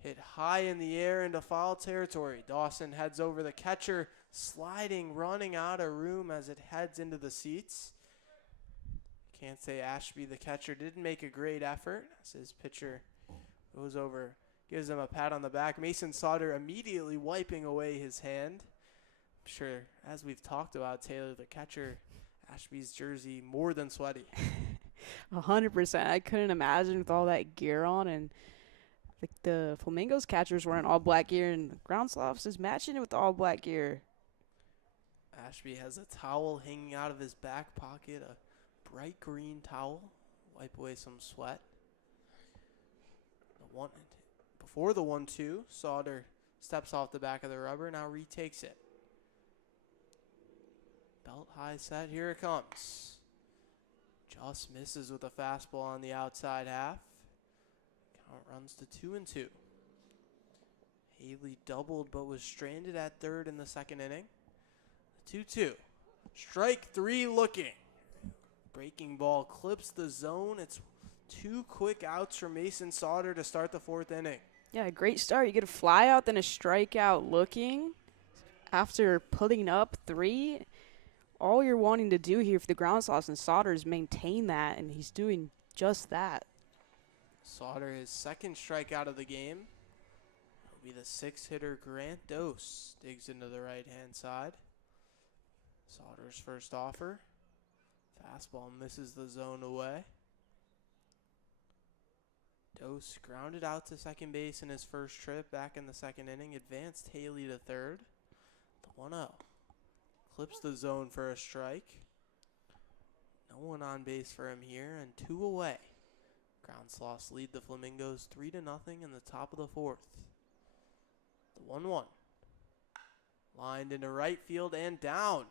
Hit high in the air into foul territory. Dawson heads over the catcher, sliding, running out of room as it heads into the seats. Can't say Ashby, the catcher, didn't make a great effort as his pitcher goes over, gives him a pat on the back. Mason Sauter immediately wiping away his hand. I'm sure, as we've talked about, Taylor, the catcher, Ashby's jersey more than sweaty. 100%. I couldn't imagine with all that gear on, and the Flamingos catchers wearing all black gear, and the Ground Sloths is matching it with all black gear. Ashby has a towel hanging out of his back pocket, a bright green towel, wipe away some sweat. Before the 1-2, Sauter steps off the back of the rubber, now retakes it. Belt high set, here it comes. Just misses with a fastball on the outside half. Count runs to 2-2. Haley doubled but was stranded at third in the 2nd inning. 2-2. Strike 3 looking. Breaking ball clips the zone. It's 2 quick outs from Mason Sauter to start the 4th inning. Yeah, great start. You get a fly out, then a strikeout looking. After putting up 3, all you're wanting to do here for the Ground Sloths and Sauter is maintain that, and he's doing just that. Sauter, his 2nd strikeout of the game. It'll be the 6th hitter, Grant Dose, digs into the right-hand side. Sauter's first offer. Fastball misses the zone away. Dose grounded out to second base in his first trip back in the second inning. Advanced Haley to third. The 1-0. Clips the zone for a strike. No one on base for him here, and 2 away. Ground Sloths lead the Flamingos 3-0 in the top of the fourth. The 1-1. Lined into right field and down.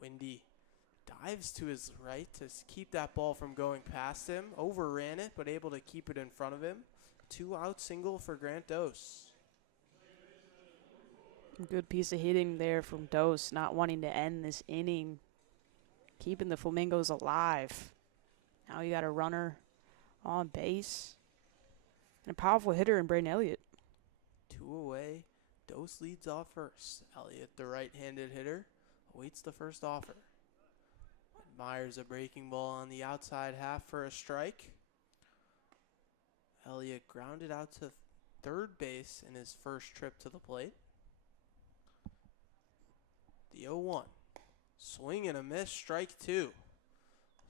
Windy dives to his right to keep that ball from going past him. Overran it, but able to keep it in front of him. 2-out single for Grant Dose. Good piece of hitting there from Dose, not wanting to end this inning. Keeping the Flamingos alive. Now you got a runner on base. And a powerful hitter in Braden Elliott. 2 away. Dose leads off first. Elliott, the right-handed hitter, awaits the first offer. Admires a breaking ball on the outside half for a strike. Elliott grounded out to third base in his first trip to the plate. The 0-1. Swing and a miss, strike 2.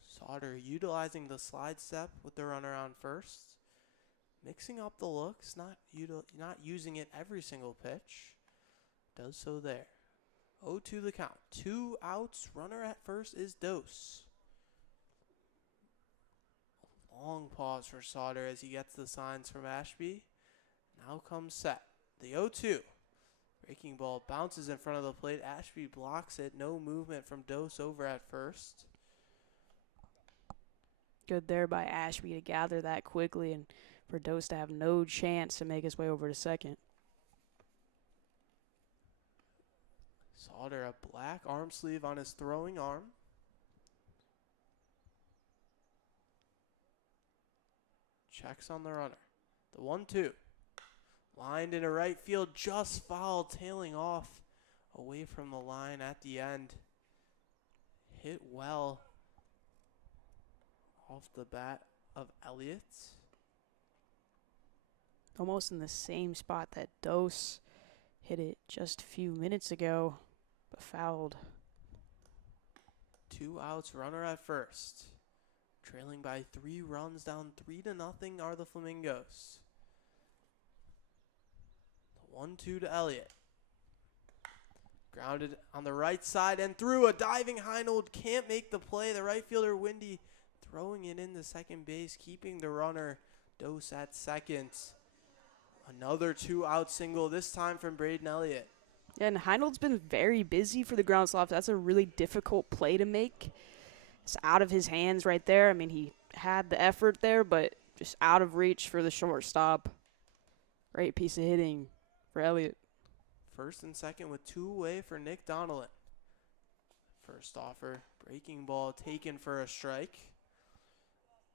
Sauter utilizing the slide step with the runner on first. Mixing up the looks, not using it every single pitch. Does so there. 0-2 the count. 2 outs. Runner at first is Dose. Long pause for Sauter as he gets the signs from Ashby. Now comes set. The 0-2. Breaking ball bounces in front of the plate. Ashby blocks it. No movement from Dose over at first. Good there by Ashby to gather that quickly and for Dose to have no chance to make his way over to second. Sauter, a black arm sleeve on his throwing arm. Checks on the runner. The 1-2. Lined into right field, just fouled, tailing off away from the line at the end. Hit well off the bat of Elliott. Almost in the same spot that Dose hit it just a few minutes ago, but fouled. 2 outs, runner at first. Trailing by 3 runs, down 3-0 are the Flamingos. The 1-2 to Elliott. Grounded on the right side and through a diving Heinold. Can't make the play. The right fielder, Windy, throwing it into second base, keeping the runner, Dose, at second. Another 2-out single, this time from Braden Elliott. Yeah, and Heinold's been very busy for the Ground Sloths. That's a really difficult play to make. It's out of his hands right there. I mean, he had the effort there, but just out of reach for the shortstop. Great piece of hitting for Elliott. First and second with 2 away for Nick Donnellan. First offer, breaking ball taken for a strike.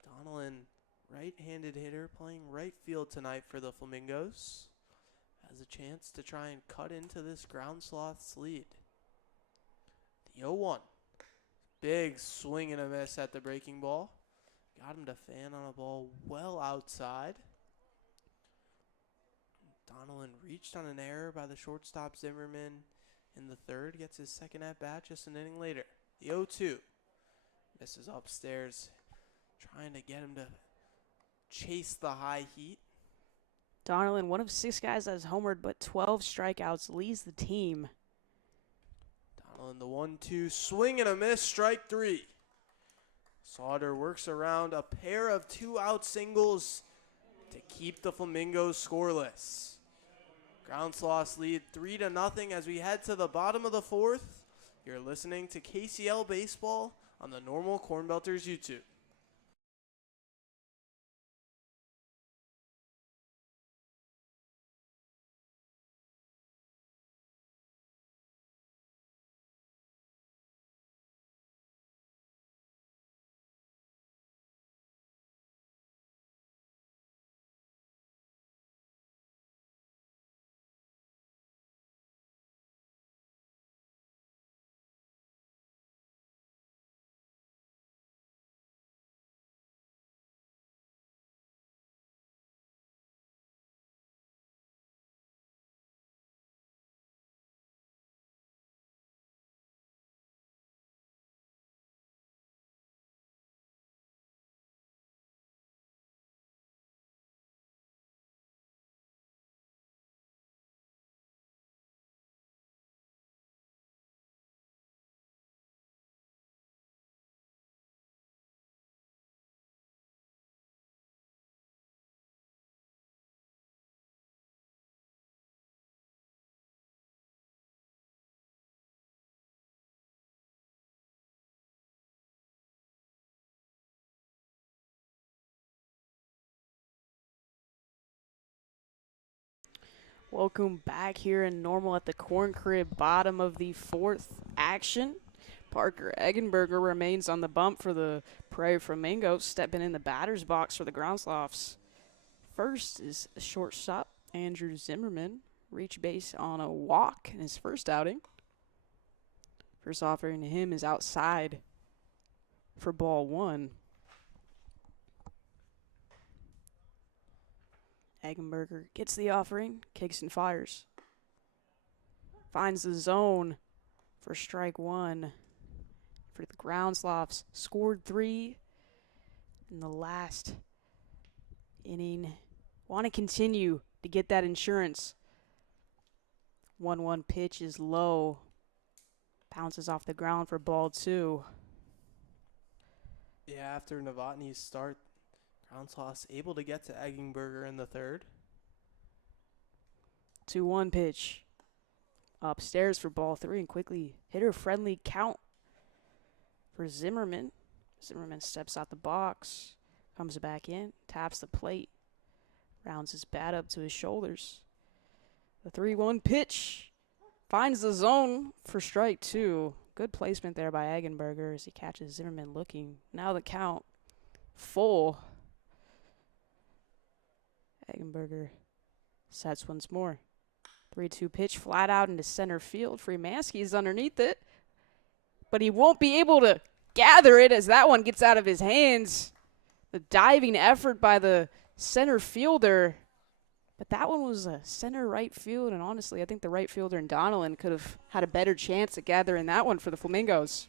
Donnellan, right-handed hitter, playing right field tonight for the Flamingos. Has a chance to try and cut into this Ground Sloths lead. The 0-1. Big swing and a miss at the breaking ball. Got him to fan on a ball well outside. Donnellan reached on an error by the shortstop Zimmerman in the third. Gets his second at-bat just an inning later. The 0-2. Misses upstairs. Trying to get him to chase the high heat. Donnellan, one of 6 guys that has homered, but 12 strikeouts, leads the team. Donnellan, the 1-2, swing and a miss, strike 3. Sauter works around a pair of 2-out singles to keep the Flamingos scoreless. Ground Sloths lead 3-0 as we head to the bottom of the fourth. You're listening to KCL Baseball on the Normal Corn Belters YouTube. Welcome back here in normal at the Corn Crib, bottom of the fourth action. Parker Eggenberger remains on the bump for the Praire Flamingo, stepping in the batter's box for the Ground Sloths. First is a shortstop, Andrew Zimmerman, reach base on a walk in his first outing. First offering to him is outside for ball one. Eggenberger gets the offering, kicks and fires. Finds the zone for strike one. For the Ground Sloths, scored 3 in the last inning. Want to continue to get that insurance. 1-1 pitch is low. Bounces off the ground for ball two. Yeah, after Novotny's start, Ground Sloths able to get to Eggenberger in the third. 2-1 pitch. Upstairs for ball three and quickly hitter-friendly count for Zimmerman. Zimmerman steps out the box, comes back in, taps the plate, rounds his bat up to his shoulders. The 3-1 pitch finds the zone for strike two. Good placement there by Eggenberger as he catches Zimmerman looking. Now the count full. Eggenberger sets once more. 3-2 pitch flat out into center field. Freemanski is underneath it, but he won't be able to gather it as that one gets out of his hands. The diving effort by the center fielder, but that one was a center right field, and honestly, I think the right fielder in Donnellan could have had a better chance at gathering that one for the Flamingos.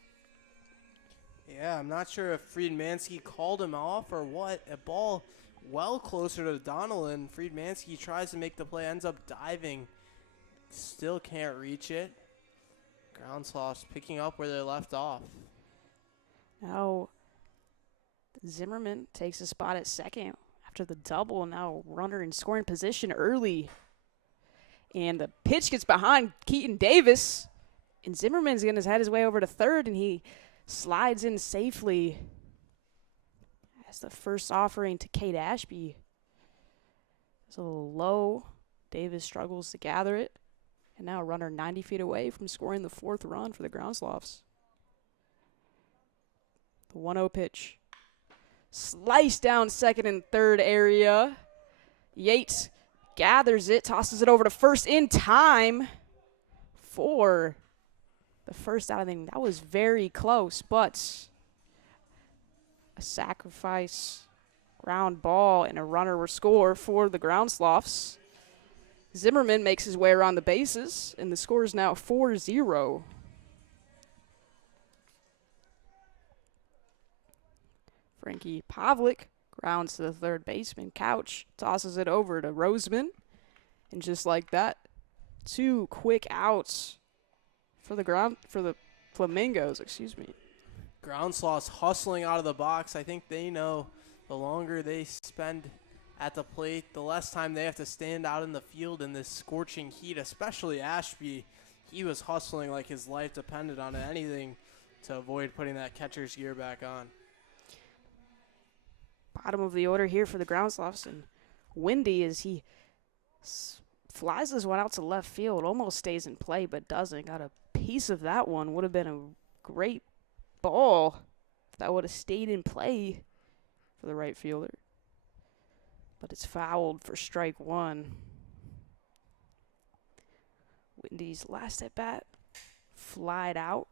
Yeah, I'm not sure if Friedmansky called him off or what. A ball well closer to Donnellan. Friedmansky tries to make the play, ends up diving. Still can't reach it. Ground Sloths picking up where they left off. Now, Zimmerman takes a spot at second after the double. Now, runner in scoring position early. And the pitch gets behind Keaton Davis. And Zimmerman's going to head his way over to third, and he slides in safely. As the first offering to Kate Ashby. It's a little low. Davis struggles to gather it. And now a runner 90 feet away from scoring the fourth run for the Ground Sloths. The 1-0 pitch. Slice down second and third area. Yates gathers it, tosses it over to first in time for the first out. I think that was very close, but a sacrifice ground ball and a runner will score for the Ground Sloths. Zimmerman makes his way around the bases, and the score is now 4-0. Frankie Pavlik grounds to the third baseman. Couch tosses it over to Roseman. And just like that, 2 quick outs for the Flamingos, Ground Sloths hustling out of the box. I think they know the longer they spend at the plate, the less time they have to stand out in the field in this scorching heat, especially Ashby. He was hustling like his life depended on it, anything to avoid putting that catcher's gear back on. Bottom of the order here for the Ground Sloths, and Windy as he flies this one out to left field, almost stays in play but doesn't. Got a piece of that one. Would have been a great ball if that would have stayed in play for the right fielder. But it's fouled for strike one. Windy's last at bat, flied out.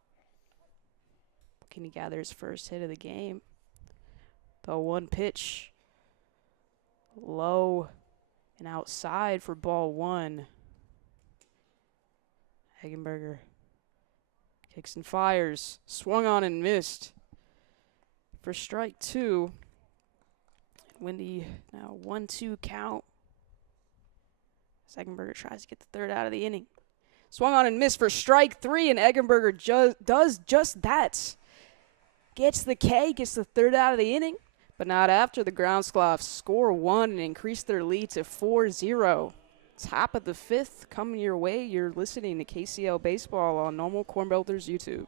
Can he gather his first hit of the game? The 1 pitch, low and outside for ball one. Eggenberger kicks and fires, swung on and missed for strike two. Windy now 1-2 count. Eggenberger tries to get the third out of the inning. Swung on and missed for strike three, and Eggenberger does just that. Gets the K, gets the third out of the inning, but not after. The Ground Sloths score one and increase their lead to 4-0. Top of the fifth coming your way. You're listening to KCL Baseball on Normal Corn Belters YouTube.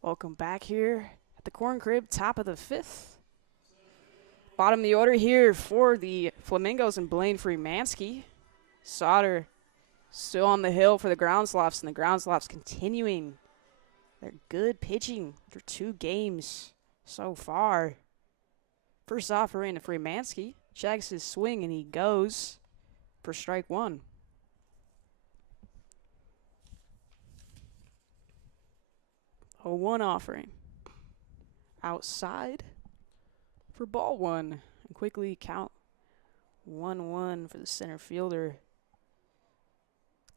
Welcome back here at the Corn Crib, top of the 5th. Bottom of the order here for the Flamingos and Blaine Freemanski. Sauter still on the hill for the Ground Sloths, and the Ground Sloths continuing their good pitching for 2 games so far. First offering to Freemanski. Checks his swing, and he goes for strike 1. A 1 offering. Outside for ball 1. And quickly count 1-1 for the center fielder.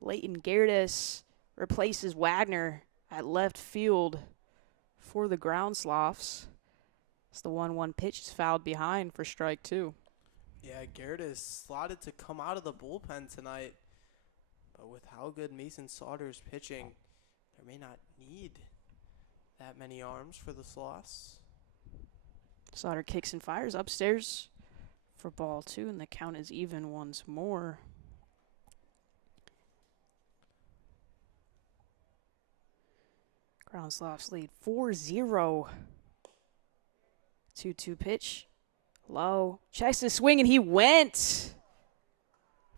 Leighton Gerdes replaces Wagner at left field for the Ground Sloths. It's the 1-1 pitch is fouled behind for strike 2. Yeah, Garrett is slotted to come out of the bullpen tonight. But with how good Mason Sauter's pitching, there may not need that many arms for the Sloths. Sauter kicks and fires upstairs for ball 2, and the count is even once more. Ground Sloths lead 4-0. 2-2 pitch. Low. Checks his swing, and he went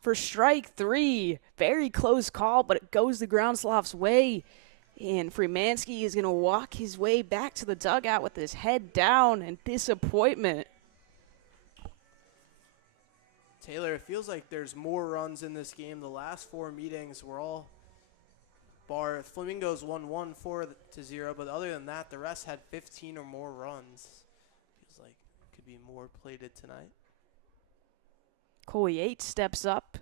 for strike 3. Very close call, but it goes the Ground Sloths' way. And Freemanski is going to walk his way back to the dugout with his head down in disappointment. Taylor, it feels like there's more runs in this game. The last 4 meetings were all bar. Flamingos won 4-0, but other than that, the rest had 15 or more runs. Feels like it could be more plated tonight. Cole Yates steps up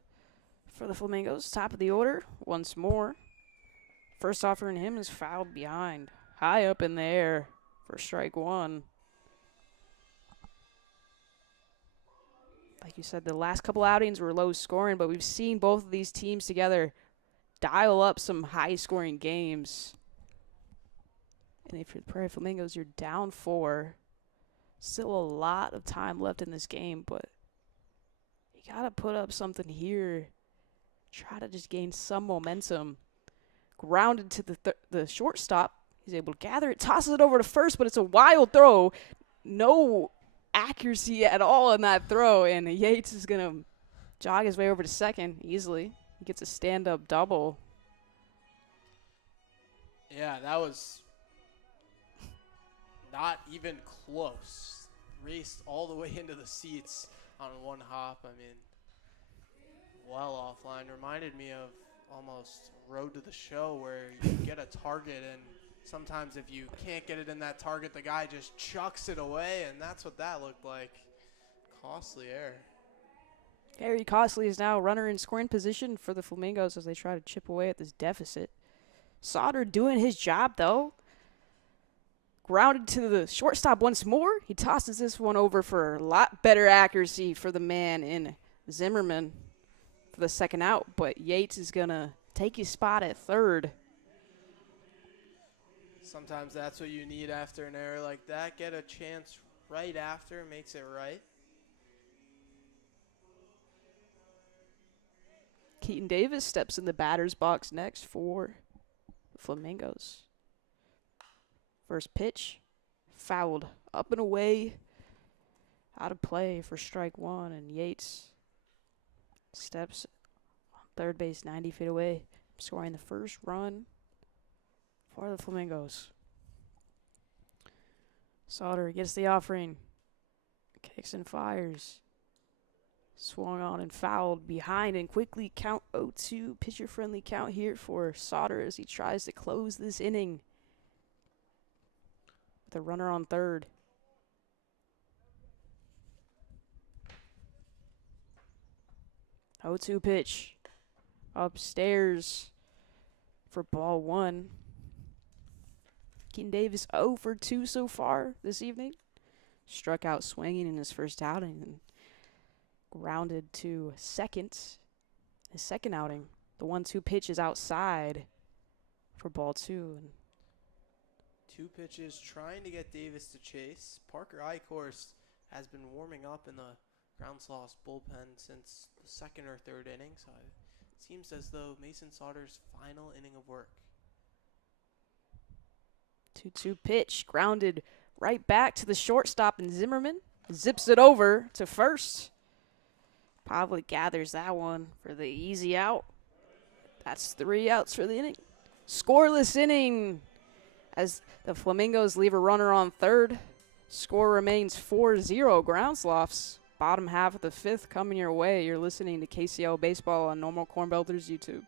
for the Flamingos, top of the order once more. First offering him is fouled behind. High up in the air for strike 1. Like you said, the last couple outings were low scoring, but we've seen both of these teams together dial up some high scoring games. And if you're the Praire Flamingos, you're down 4. Still a lot of time left in this game, but you got to put up something here. Try to just gain some momentum. Grounded to the shortstop. He's able to gather it, tosses it over to first, but it's a wild throw. No accuracy at all in that throw, and Yates is going to jog his way over to second easily. He gets a stand-up double. Yeah, that was not even close. Raced all the way into the seats on one hop. I mean, well offline. Reminded me of almost Road to the Show, where you get a target, and sometimes if you can't get it in that target, the guy just chucks it away, and that's what that looked like. Costly error. Very costly is now runner in scoring position for the Flamingos as they try to chip away at this deficit. Sauter doing his job, though. Grounded to the shortstop once more. He tosses this one over for a lot better accuracy for the man in Zimmerman for the second out, but Yates is going to take his spot at third. Sometimes that's what you need after an error like that. Get a chance right after, makes it right. Keaton Davis steps in the batter's box next for the Flamingos. First pitch, fouled up and away, out of play for strike 1, and Yates steps on third base 90 feet away, scoring the first run for the Flamingos. Sauter gets the offering, kicks and fires. Swung on and fouled behind, and quickly count 0-2. Pitcher-friendly count here for Sauter as he tries to close this inning with a runner on third. 0-2 pitch upstairs for ball 1. Keaton Davis 0 for 2 so far this evening. Struck out swinging in his first outing and grounded to second. His second outing. The 1-2 pitch is outside for ball 2. 2 pitches trying to get Davis to chase. Parker Eichhorst has been warming up in the Ground Sloths bullpen since the second or third inning, so it seems as though Mason Sauter's final inning of work. 2-2 pitch, grounded right back to the shortstop, and Zimmerman zips it over to first. Pavlik gathers that one for the easy out. That's 3 outs for the inning. Scoreless inning as the Flamingos leave a runner on third. Score remains 4-0 Ground Sloths. Bottom half of the 5th coming your way. You're listening to KCL Baseball on Normal Corn Belters YouTube.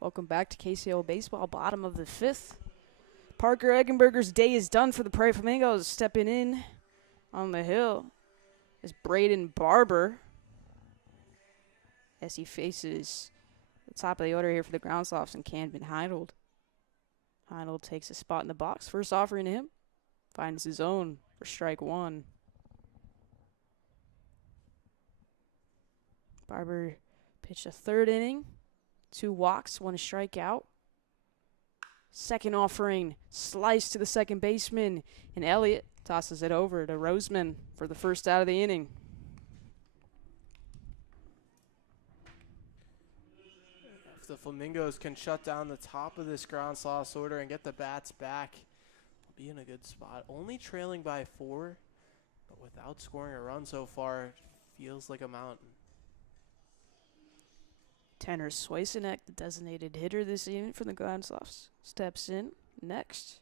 Welcome back to KCL Baseball, bottom of the 5th. Parker Eggenberger's day is done for the Praire Flamingos. Stepping in on the hill is Braden Barber as he faces the top of the order here for the Ground Sloths and Camden Heinold. Heinold takes a spot in the box. First offering to him, finds his own for strike 1. Barber pitched a 3rd inning. 2 walks, 1 strikeout. Second offering, slice to the second baseman, and Elliott tosses it over to Roseman for the first out of the inning. If the Flamingos can shut down the top of this Ground Sloths order and get the bats back, they'll be in a good spot. Only trailing by 4, but without scoring a run so far, feels like a mountain. Tanner Swaysenek, the designated hitter this evening for the Ground Sloths, steps in next.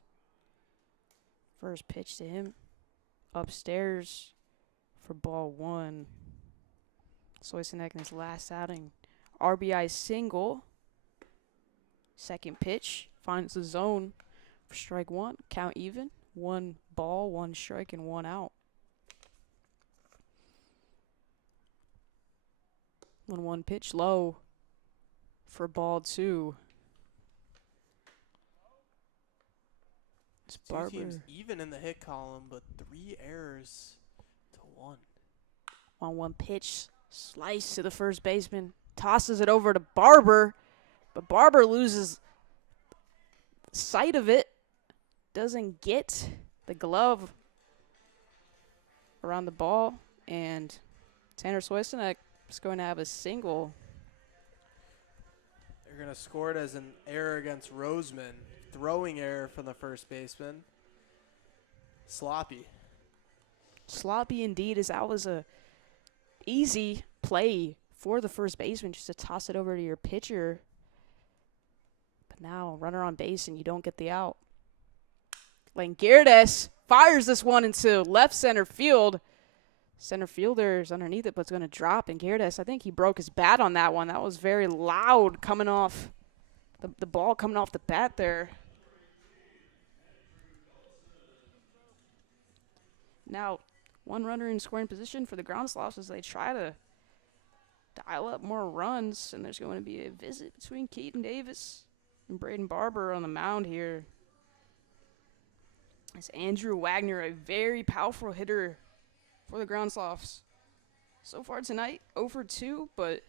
First pitch to him, upstairs for ball 1. Swaysenek in his last outing, RBI single. Second pitch, finds the zone for strike 1. Count even, 1 ball, 1 strike, and 1 out. 1-1 pitch low for ball 2. It's Two teams even in the hit column, but 3 errors to 1. 1-1 pitch, slice to the first baseman, tosses it over to Barber, but Barber loses sight of it, doesn't get the glove around the ball, and Tanner Swaysenek is going to have a single. They're going to score it as an error against Roseman. Throwing error from the first baseman. Sloppy. Sloppy indeed, as that was a easy play for the first baseman, just to toss it over to your pitcher. But now, runner on base and you don't get the out. Languirdes fires this one into left center field. Center fielder is underneath it, but it's going to drop. And Gerdes, I think he broke his bat on that one. That was very loud coming off, the ball coming off the bat there. Now, 1 runner in scoring position for the Ground Sloths as they try to dial up more runs. And there's going to be a visit between Keaton Davis And Braden Barber on the mound here. It's Andrew Wagner, a very powerful hitter for the Ground Sloths. So far tonight, 0 for 2, but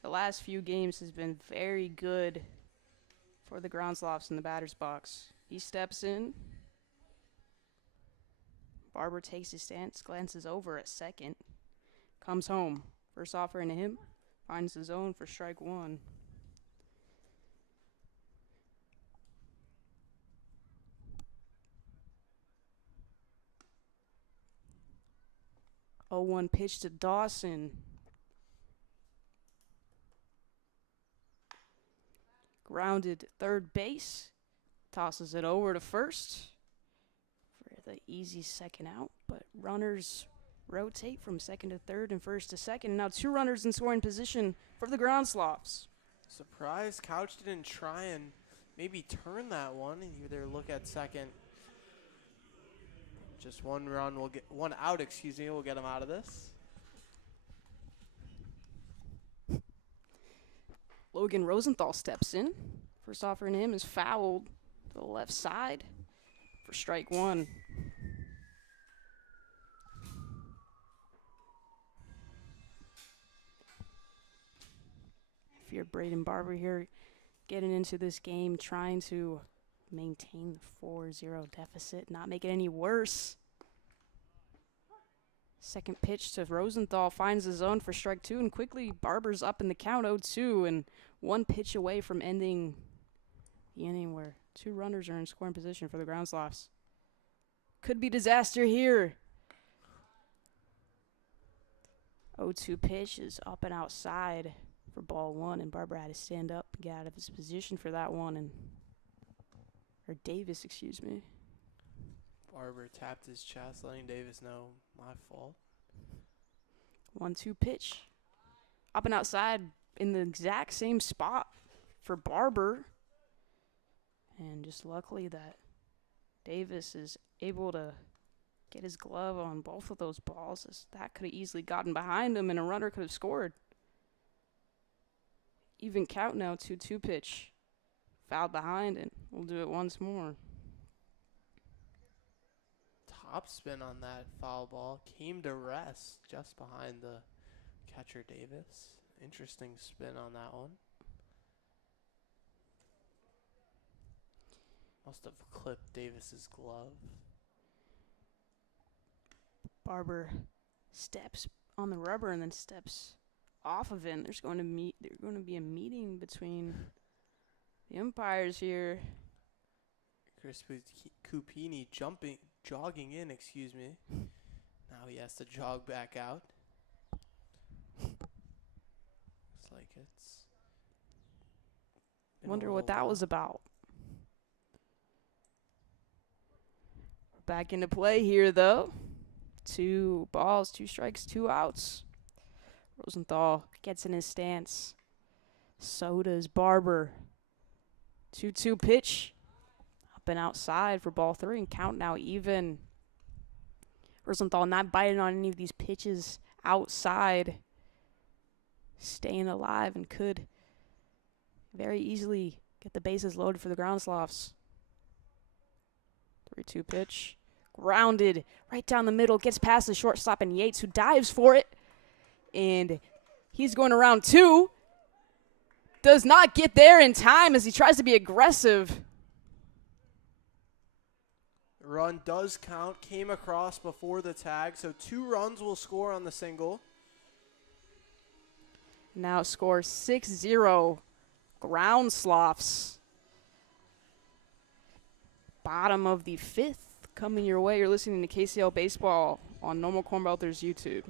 the last few games has been very good for the Ground Sloths in the batter's box. He steps in. Barber takes his stance, glances over at second, comes home. First offering to him, finds the zone for strike one. Oh, 1 pitch to Dawson. Grounded third base. Tosses it over to first for the easy second out. But runners rotate from second to third and first to second. And now 2 runners in scoring position for the Ground Sloths. Surprised Couch didn't try and maybe turn that one and either look at second. Just one run will get one out, we'll get him out of this. Logan Rosenthal steps in. First offering to him is fouled to the left side for strike one. If you're Braden Barber here, getting into this game, trying to maintain the 4-0 deficit, not make it any worse. Second pitch to Rosenthal finds the zone for strike two, and quickly Barber's up in the count 0-2, and 1 pitch away from ending the inning where 2 runners are in scoring position for the Ground Sloths. Could be disaster here. 0-2 pitch is up and outside for ball 1, and Barber had to stand up and get out of his position for that one, or Davis, excuse me. Barber tapped his chest, letting Davis know, my fault. 1-2 pitch. Up and outside in the exact same spot for Barber. And just luckily that Davis is able to get his glove on both of those balls, as that could have easily gotten behind him and a runner could have scored. Even count now, 2-2 pitch. Fouled behind, and we'll do it once more. Top spin on that foul ball. Came to rest just behind the catcher Davis. Interesting spin on that one. Must have clipped Davis's glove. Barber steps on the rubber and then steps off of it. And there's going to be a meeting between the umpires here. Chris Cupini jogging in, Now he has to jog back out. Looks like it's Wonder what that was about. Back into play here, though. 2 balls, 2 strikes, 2 outs. Rosenthal gets in his stance. So does Barber. 2-2 pitch. Up and outside for ball 3, and count now even. Rosenthal not biting on any of these pitches outside. Staying alive and could very easily get the bases loaded for the Ground Sloths. 3-2 pitch. Grounded right down the middle. Gets past the shortstop and Yates, who dives for it. And he's going around 2. Does not get there in time as he tries to be aggressive. Run does count. Came across before the tag, so 2 runs will score on the single. Now score 6-0. Ground Sloths. Bottom of the 5th coming your way. You're listening to KCL Baseball on Normal Corn Belters YouTube.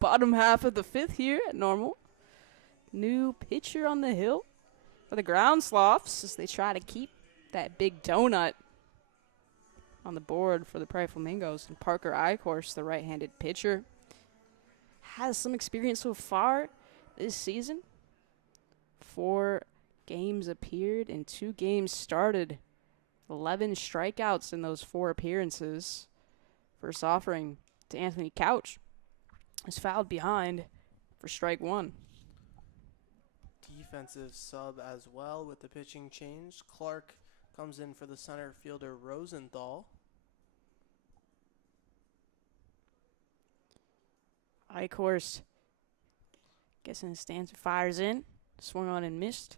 Bottom half of the fifth here at normal. New pitcher on the hill for the Ground Sloths as they try to keep that big donut on the board for the Praire Flamingos. And Parker Eichhorst, the right-handed pitcher, has some experience so far this season. 4 games appeared and 2 games started. 11 strikeouts in those 4 appearances. First offering to Anthony Couch is fouled behind for strike 1. Defensive sub as well with the pitching change. Clark comes in for the center fielder Rosenthal. Eichhorst gets in the stance, fires in, swung on and missed.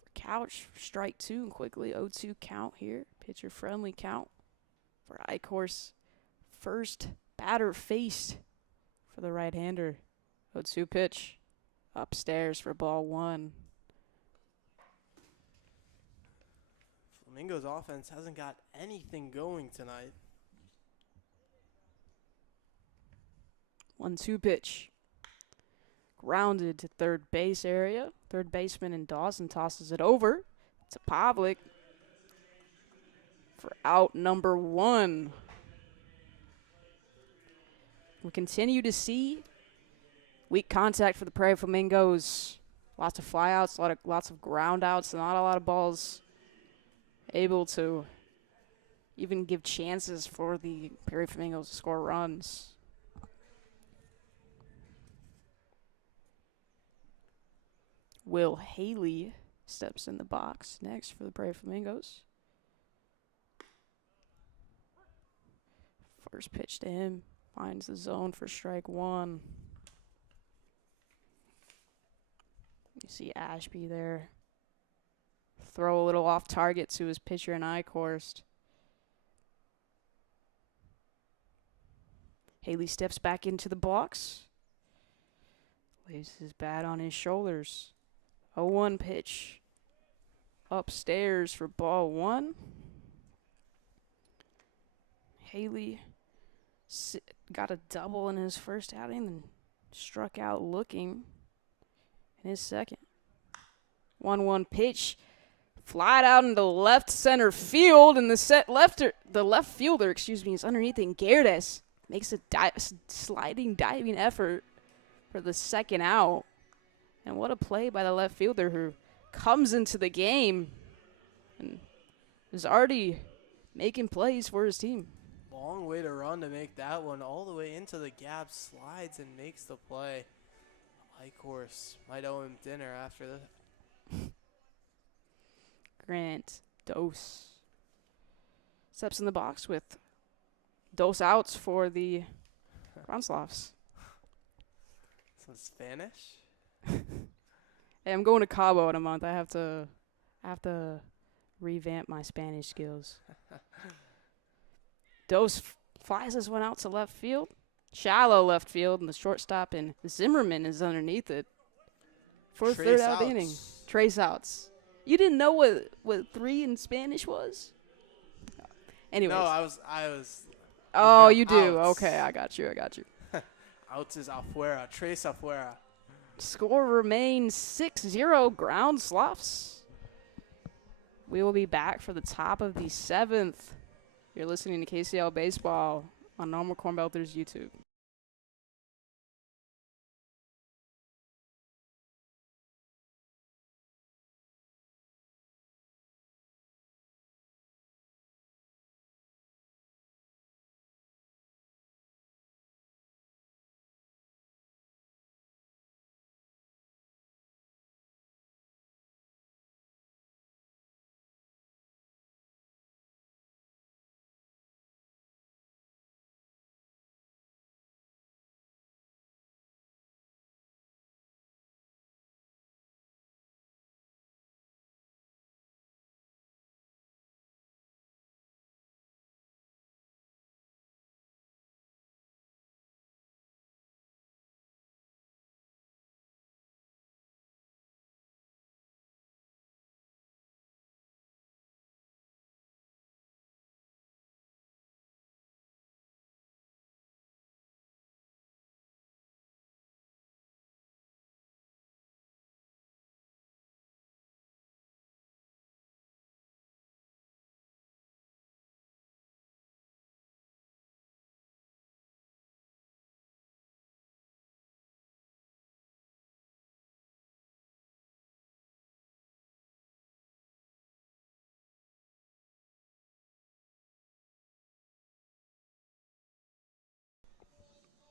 For Couch, strike 2 and quickly 0-2 count here. Pitcher friendly count for Eichhorst. First batter faced for the right-hander. 0-2 pitch. Upstairs for ball 1. Flamingo's offense hasn't got anything going tonight. 1-2 pitch. Grounded to third base area. Third baseman in Dawson tosses it over to Pavlik for out number 1. We continue to see weak contact for the Praire Flamingos. Lots of flyouts, lots of ground outs, not a lot of balls able to even give chances for the Praire Flamingos to score runs. Will Haley steps in the box next for the Praire Flamingos. First pitch to him. Finds the zone for strike 1. You see Ashby there. Throw a little off target to his pitcher in Eichhorst. Haley steps back into the box. Lays his bat on his shoulders. 0-1 pitch. Upstairs for ball 1. Haley got a double in his first outing and struck out looking in his second. 1-1 pitch. Flied out into left center field, and the left fielder, is underneath it, and Gerdes makes a diving effort for the second out. And what a play by the left fielder who comes into the game and is already making plays for his team. Long way to run to make that one. All the way into the gap, slides and makes the play. Eichhorst might owe him dinner after that. Grant Dose steps in the box with Dose outs for the Ground Sloths. Some Spanish? Hey, I'm going to Cabo in a month. I have to revamp my Spanish skills. Dose flies this one out to left field. Shallow left field, and the shortstop and Zimmerman is underneath it for the third out inning. Trace outs. You didn't know what 3 in Spanish was? Anyways. No, I was. Oh, you do. Outs. Okay, I got you. Outs is afuera. Trace afuera. Score remains 6-0 Ground Sloths. We will be back for the top of the 7th. You're listening to KCL Baseball on Normal Corn Belters YouTube.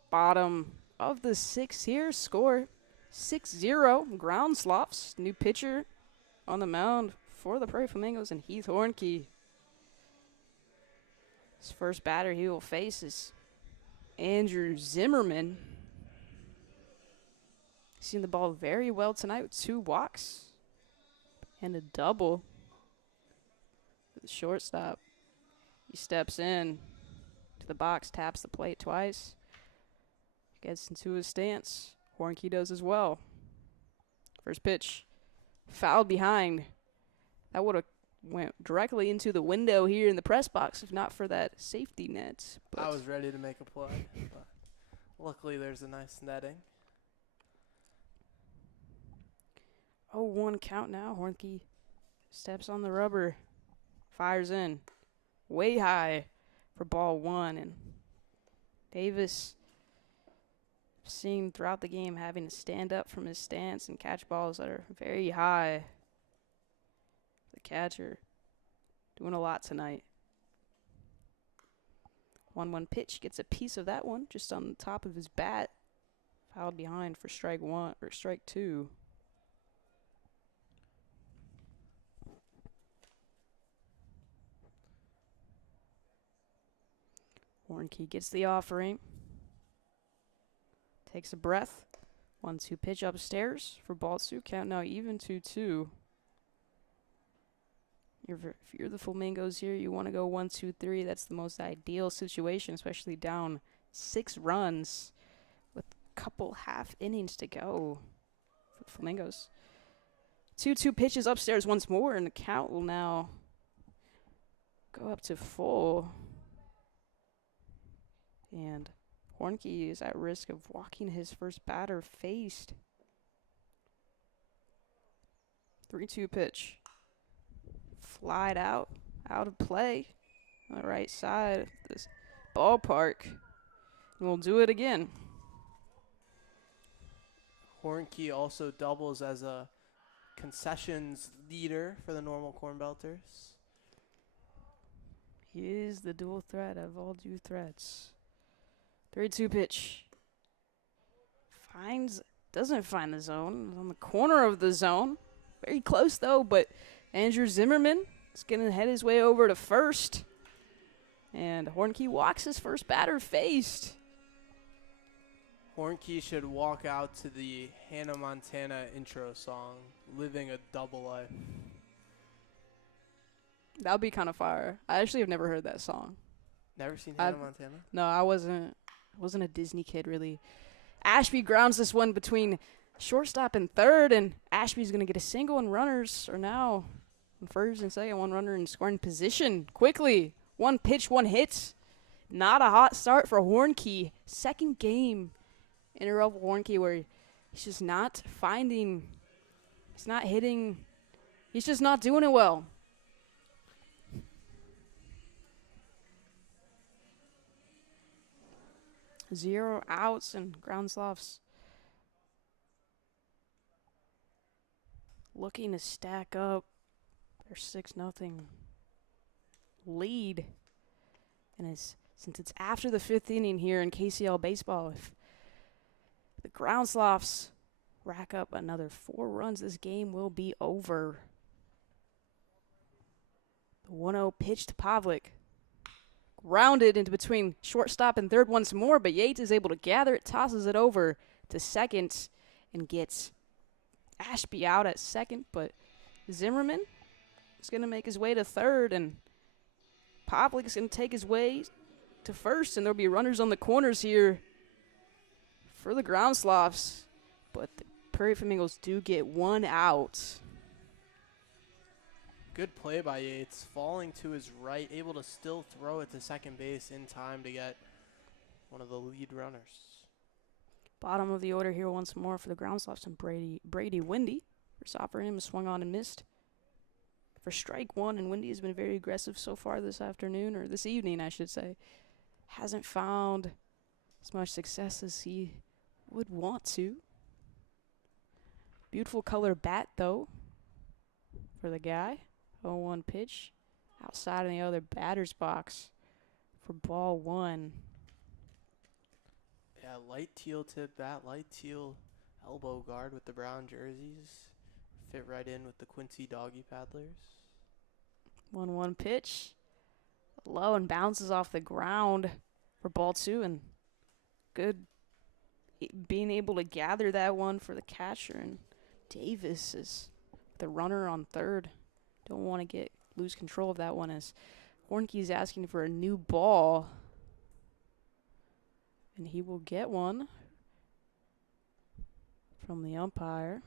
Bottom of the 6th here. Score 6-0. Ground Sloths. New pitcher on the mound for the Praire Flamingos and Heath Hornkey. His first batter he will face is Andrew Zimmerman. Seen the ball very well tonight with 2 walks and a double. The shortstop, he steps in to the box, taps the plate twice, gets into his stance. Hornkey does as well. First pitch, fouled behind. That would have went directly into the window here in the press box if not for that safety net. But I was ready to make a play, but luckily there's a nice netting. 0-1 count now. Hornkey steps on the rubber, fires in way high for ball 1. And Davis, seen throughout the game, having to stand up from his stance and catch balls that are very high. The catcher doing a lot tonight. 1-1 pitch, gets a piece of that one just on the top of his bat. Fouled behind for strike 1 or strike 2. Hornkey gets the offering. Takes a breath. 1-2 pitch upstairs for ball 2. Count now even 2-2. If you're the Flamingos here, you want to go 1-2-3. That's the most ideal situation, especially down 6 runs with a couple half innings to go for the Flamingos. 2-2 pitches upstairs once more, and the count will now go up to full. And Hornkey is at risk of walking his first batter faced. 3-2 pitch. Flied out of play on the right side of this ballpark. And we'll do it again. Hornkey also doubles as a concessions leader for the normal Corn Belters. He is the dual threat of all dual threats. 3-2 pitch. Doesn't find the zone. On the corner of the zone. Very close though, but Andrew Zimmerman is going to head his way over to first. And Hornkey walks his first batter faced. Hornkey should walk out to the Hannah Montana intro song, Living a Double Life. That would be kind of fire. I actually have never heard that song. Never seen Hannah Montana? No, I wasn't a Disney kid, really. Ashby grounds this one between shortstop and third, and Ashby's going to get a single, and runners are now in first and second. One runner in scoring position. Quickly, 1 pitch, 1 hit. Not a hot start for Hornkey. Second game in a row for Hornkey where he's just not finding, he's not hitting, he's just not doing it well. Zero outs and Ground Sloths looking to stack up their 6-0 lead. And since it's after the 5th inning here in KCL baseball, if the Ground Sloths rack up another 4 runs, this game will be over. The 1-0 pitch to Pavlik. Rounded into between shortstop and third once more, but Yates is able to gather it, tosses it over to second, and gets Ashby out at second, but Zimmerman is going to make his way to third, and Pavlik is going to take his way to first, and there'll be runners on the corners here for the Ground Sloths, but the Praire Flamingos do get 1 out. Good play by Yates, falling to his right, able to still throw it to second base in time to get one of the lead runners. Bottom of the order here once more for the Ground Sloths and Brady Windy. First offering him, swung on and missed for strike 1, and Windy has been very aggressive so far this afternoon, or this evening, I should say. Hasn't found as much success as he would want to. Beautiful color bat, though, for the guy. 0-1 pitch outside in the other batter's box for ball 1. Yeah, light teal tip bat, light teal elbow guard with the brown jerseys. Fit right in with the Quincy Doggy Paddlers. 1-1 pitch. Low and bounces off the ground for ball 2. And good being able to gather that one for the catcher. And Davis is the runner on third. Don't want to lose control of that one as Hornke's asking for a new ball. And he will get one from the umpire.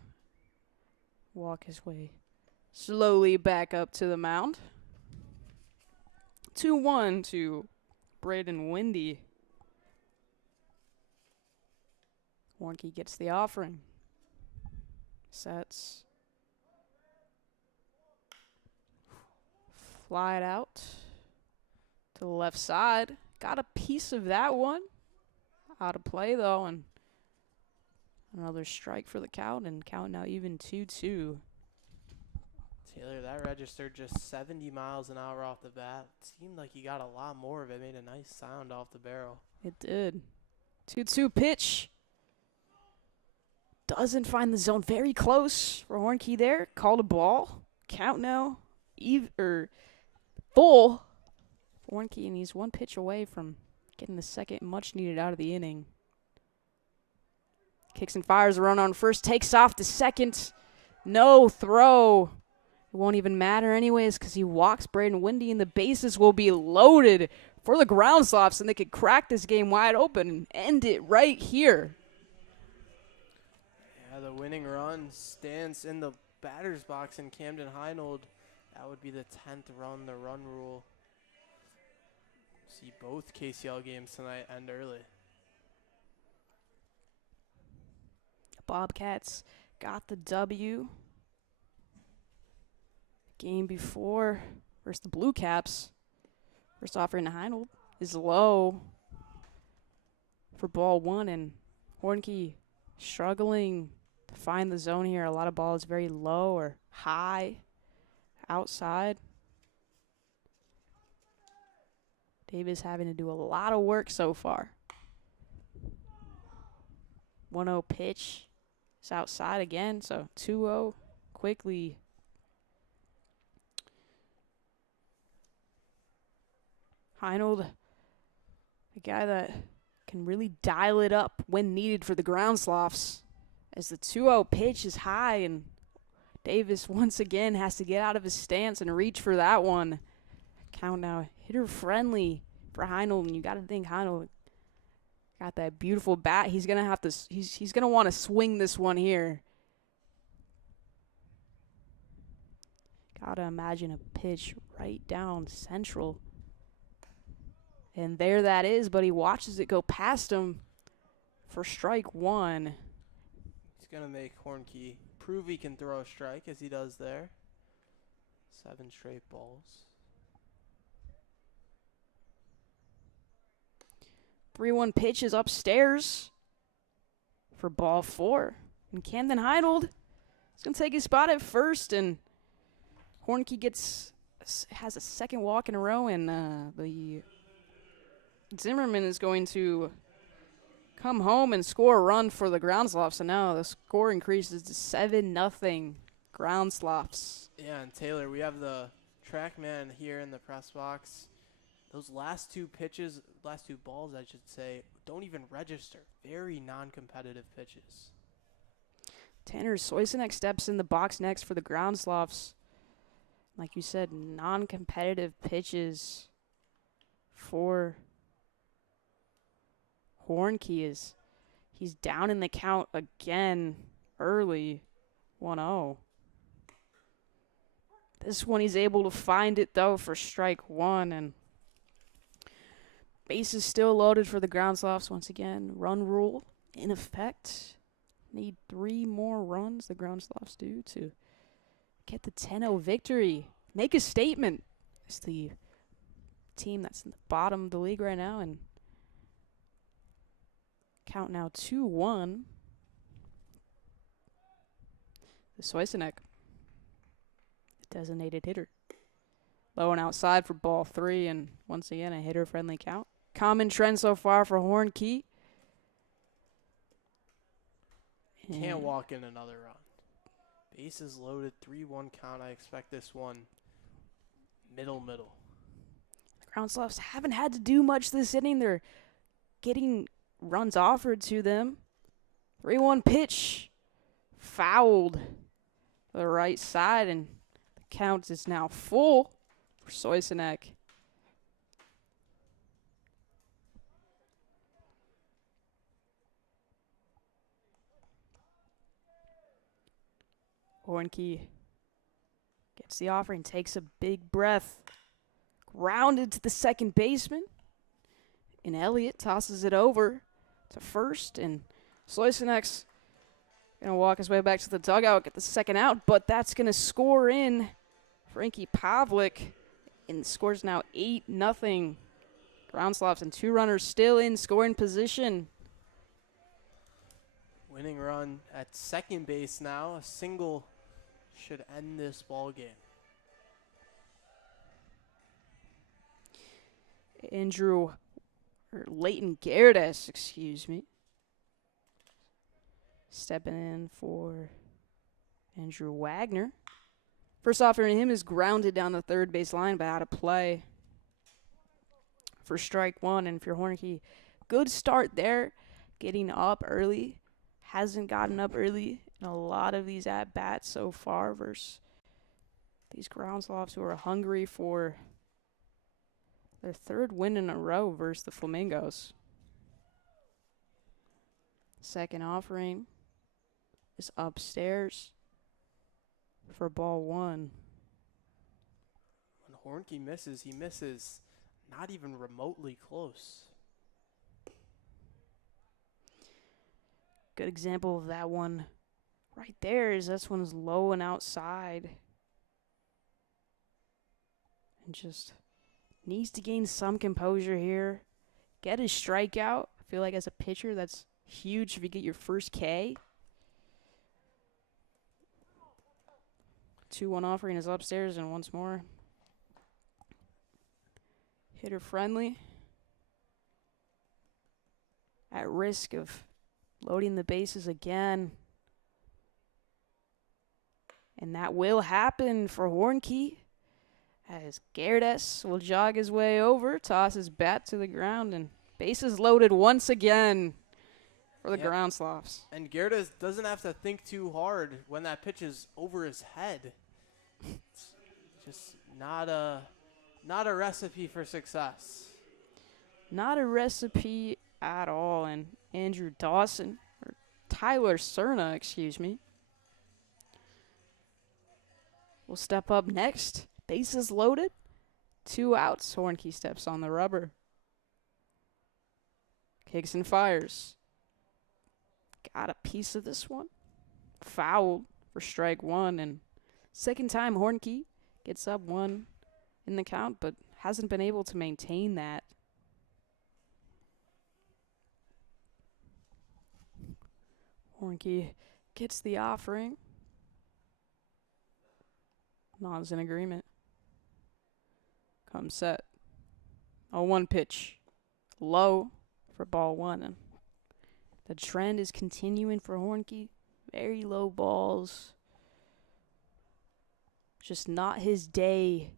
Walk his way slowly back up to the mound. 2-1 to Braden Windy. Hornke gets the offering. Sets. Fly it out to the left side. Got a piece of that one. Out of play, though, and another strike for the count, and count now even 2-2. Taylor, that registered just 70 miles an hour off the bat. Seemed like he got a lot more of it. Made a nice sound off the barrel. It did. 2-2 pitch. Doesn't find the zone. Very close for Hornke there. Called a ball. Count now full for Hornke, and he's one pitch away from getting the second much needed out of the inning. Kicks and fires a run on first. Takes off to second. No throw. It won't even matter anyways because he walks Braden Windy, and the bases will be loaded for the Ground Sloths, and they could crack this game wide open and end it right here. Yeah, the winning run stands in the batter's box in Camden Heinold. That would be the 10th run, the run rule. See both KCL games tonight end early. Bobcats got the W. Game before versus the Blue Caps. First offering to Heinold is low for ball 1, and Hornke struggling to find the zone here. A lot of balls very low or high outside. Davis having to do a lot of work so far. 1-0 pitch. It's outside again, so 2-0 quickly. Heinold, a guy that can really dial it up when needed for the Ground Sloths. As the 2-0 pitch is high, and Davis once again has to get out of his stance and reach for that one. Count now hitter friendly for Heinold, and you got to think Heinold got that beautiful bat. He's gonna have to. He's gonna want to swing this one here. Gotta imagine a pitch right down central, and there that is. But he watches it go past him for strike 1. He's gonna make Hornke prove he can throw a strike as he does there. 7 straight balls. 3-1 pitch is upstairs for ball 4. And Camden Heinold is going to take his spot at first. And Hornke has a second walk in a row. And the Zimmerman is going to come home and score a run for the Ground Sloths. So now the score increases to 7-0 Ground Sloths. Yeah, and Taylor, we have the track man here in the press box. Those last 2 pitches, last 2 balls, I should say, don't even register. Very non-competitive pitches. Tanner Soisenek steps in the box next for the Ground Sloths. Like you said, non-competitive pitches for Hornke. He's down in the count again early, 1-0. This one he's able to find it, though, for strike 1, and bases still loaded for the Ground Sloths once again. Run rule in effect. Need 3 more runs, the Ground Sloths do, to get the 10-0 victory. Make a statement. It's the team that's in the bottom of the league right now, and count now 2-1. The Soisenek, designated hitter. Low and outside for ball 3, and once again a hitter-friendly count. Common trend so far for Hornke. Can't walk in another run. Bases loaded, 3-1 count. I expect this one middle. Ground Sloths haven't had to do much this inning. They're getting runs offered to them. 3-1 pitch. Fouled to the right side, and the count is now full for Soysanek. Hornke gets the offering, takes a big breath. Grounded to the second baseman. And Elliott tosses it over to first. And Soysanek's going to walk his way back to the dugout, get the second out. But that's going to score in Frankie Pavlik. And the score's now 8-0. Ground Sloths and 2 runners still in scoring position. Winning run at second base now. A single should end this ball game. Leighton Gerdes, stepping in for Andrew Wagner. First offering him is grounded down the third base line, but out of play for strike one. And for Hornke, good start there, getting up early. Hasn't gotten up early in a lot of these at-bats so far versus these Ground Sloths who are hungry for their third win in a row versus the Flamingos. Second offering is upstairs for ball one. When Hornke misses, he misses not even remotely close. Good example of that one right there is this one's low and outside. And just needs to gain some composure here. Get his strikeout. I feel like as a pitcher, that's huge if you get your first K. 2-1 offering is upstairs, and once more. Hitter friendly. At risk of loading the bases again. And that will happen for Hornke, as Gerdes will jog his way over, toss his bat to the ground, and bases loaded once again for the Ground Sloths. And Gerdes doesn't have to think too hard when that pitch is over his head. It's just not a recipe for success. Not a recipe at all. And Andrew Dawson, or Tyler Cerna, will step up next. Bases loaded. 2 outs. Hornke steps on the rubber. Kicks and fires. Got a piece of this one. Fouled for strike one. And second time Hornke gets up 1 in the count, but hasn't been able to maintain that. Hornke gets the offering. Nods in agreement. Comes set. 0-1 pitch. Low for ball one. And the trend is continuing for Hornke. Very low balls. Just not his day.